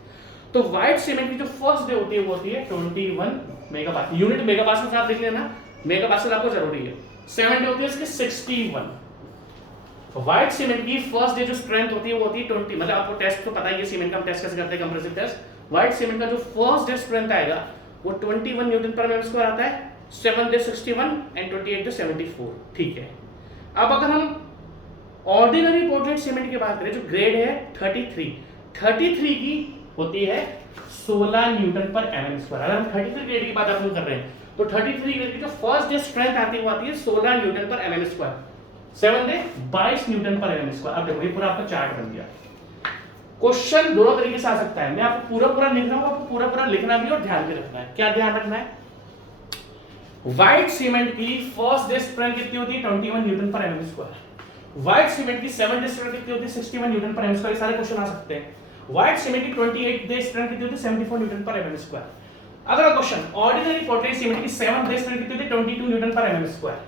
तो व्हाइट सीमेंट की जो फर्स्ट डे होती है वो होती है 21 mega pascal. Unit mega pascal से आप देख लेना, मेगा पास्कल आपको जरूरी है। 7 डे होती है इसकी 61। व्हाइट सीमेंट की फर्स्ट डे जो स्ट्रेंथ होती है वो होती है 20, मतलब आपको टेस्ट तो पता ही है सीमेंट का हम टेस्ट कैसे करते हैं, कंप्रेसिव टेस्ट। व्हाइट सीमेंट का जो फर्स्ट डे स्ट्रेंथ आएगा वो 21 न्यूटन पर एम स्क्वायर आता है, 7 डे 61 एंड 28 डे 74। ठीक है, अब अगर हम ऑर्डिनरी पोर्टलैंड सीमेंट की बात करें जो ग्रेड है 33 की होती है 16 न्यूटन पर एमएम स्क्वायर। अगर हम 33 ग्रेड की बात अपन कर रहे हैं तो 33 ग्रेड की जो फर्स्ट डे स्ट्रेंथ आती है वो आती है 16 न्यूटन पर एमएम स्क्वायर, 7 डे 22 न्यूटन पर एमएम स्क्वायर। अब देखो ये पूरा आपका चार्ट बन गया। क्वेश्चन दोनों तरीके से आ सकता है, मैं आपको पूरा पूरा लिख रहा हूं, आपको पूरा पूरा लिखना भी और ध्यान भी रखना है। क्या ध्यान रखना है? व्हाइट सीमेंट की फर्स्ट डे स्ट्रेंथ कितनी होती है? 21 न्यूटन पर एमएम स्क्वायर। व्हाइट सीमेंट की 7 डे स्ट्रेंथ कितनी होती है? 61 न्यूटन पर एमएम स्क्वायर। सारे क्वेश्चन आ सकते हैं। व्हाइट सीमेंट की 28 डे स्ट्रेंथ कितनी होती है? 74 न्यूटन पर एमएम स्क्वायर। अगला क्वेश्चन, ऑर्डिनरी पोर्टलैंड सीमेंट की 7 डे स्ट्रेंथ कितनी होती है? 22 न्यूटन पर एमएम स्क्वायर।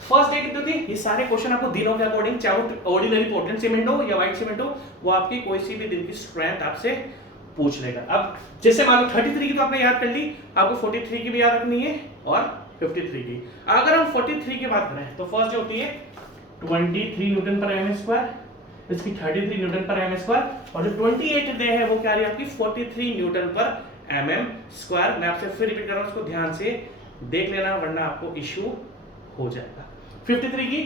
फर्स्ट डे कितनी होती है? ये सारे क्वेश्चन आपको दिनों के अकॉर्डिंग, चाहे वो ऑर्डिनरी पोर्टलैंड सीमेंट हो या व्हाइट सीमेंट हो, वो आपकी कोई सी भी दिन की स्ट्रेंथ आपसे पूछ लेगा। अब जैसे मान लो 33 की तो आपने याद कर ली, आपको 43 की भी याद रखनी है और 53 की। अगर हम 43 की बात करें तो फर्स्ट जो होती है 23 न्यूटन पर एमएम स्क्वायर, इसकी 33 न्यूटन पर एमएम स्क्वायर, और जो 28 डे है वो क्या आ रही है आपकी? 43 न्यूटन पर एमएम स्क्वायर। मैं आपसे फिर रिपीट कर रहा हूं, उसको ध्यान से देख लेना वरना आपको इश्यू हो जाएगा। 53 की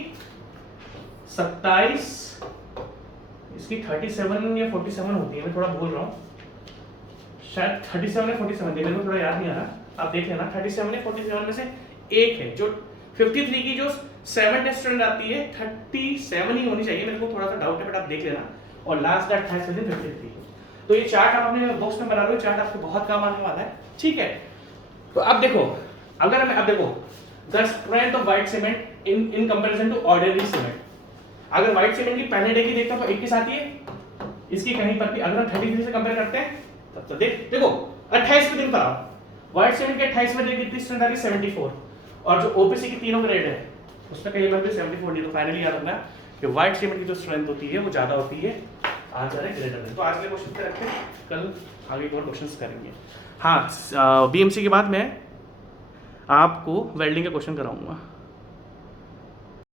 27, इसकी 37 या 47 होती है, मैं थोड़ा भूल रहा हूं, शायद 37 या 47 मेरे को थोड़ा याद नहीं आ रहा, आप देख लेना। 37 या 47 में से एक है। जो 53 की जो 7 डे स्ट्रेंथ आती है 37 ही होनी चाहिए, मेरे को थोड़ा सा डाउट है बट आप देख लेना। और लास्ट दैट 53। तो ये चार्ट आप अपने बॉक्स में बना लो, चार्ट आपको बहुत काम आने वाला है, ठीक है। तो अब देखो, अगर मैं अब देखो the strength of white cement in comparison to ordinary cement. अगर व्हाइट सीमेंट की पहले डे की देखता तो 1 के साथ ही है, इसकी कहीं पर भी अगर हम 33 से कंपेयर करते हैं तब तो देखो 28वें दिन पर आओ, व्हाइट सीमेंट के 28वें दिन कितनी स्ट्रेंथ आ रही है? 74। और जो ओपीसी की तीनों ग्रेड है उसमें कहीं पर भी 74 नहीं। तो फाइनली याद रखना कि व्हाइट सीमेंट की जो स्ट्रेंथ होती है वो ज्यादा होती है, आंसर है ग्रेटर देन। तो आज के क्वेश्चन पे रखते हैं, कल आगे और क्वेश्चंस करेंगे। हाँ, बीएमसी के बाद मैं आपको वेल्डिंग का क्वेश्चन कराऊंगा।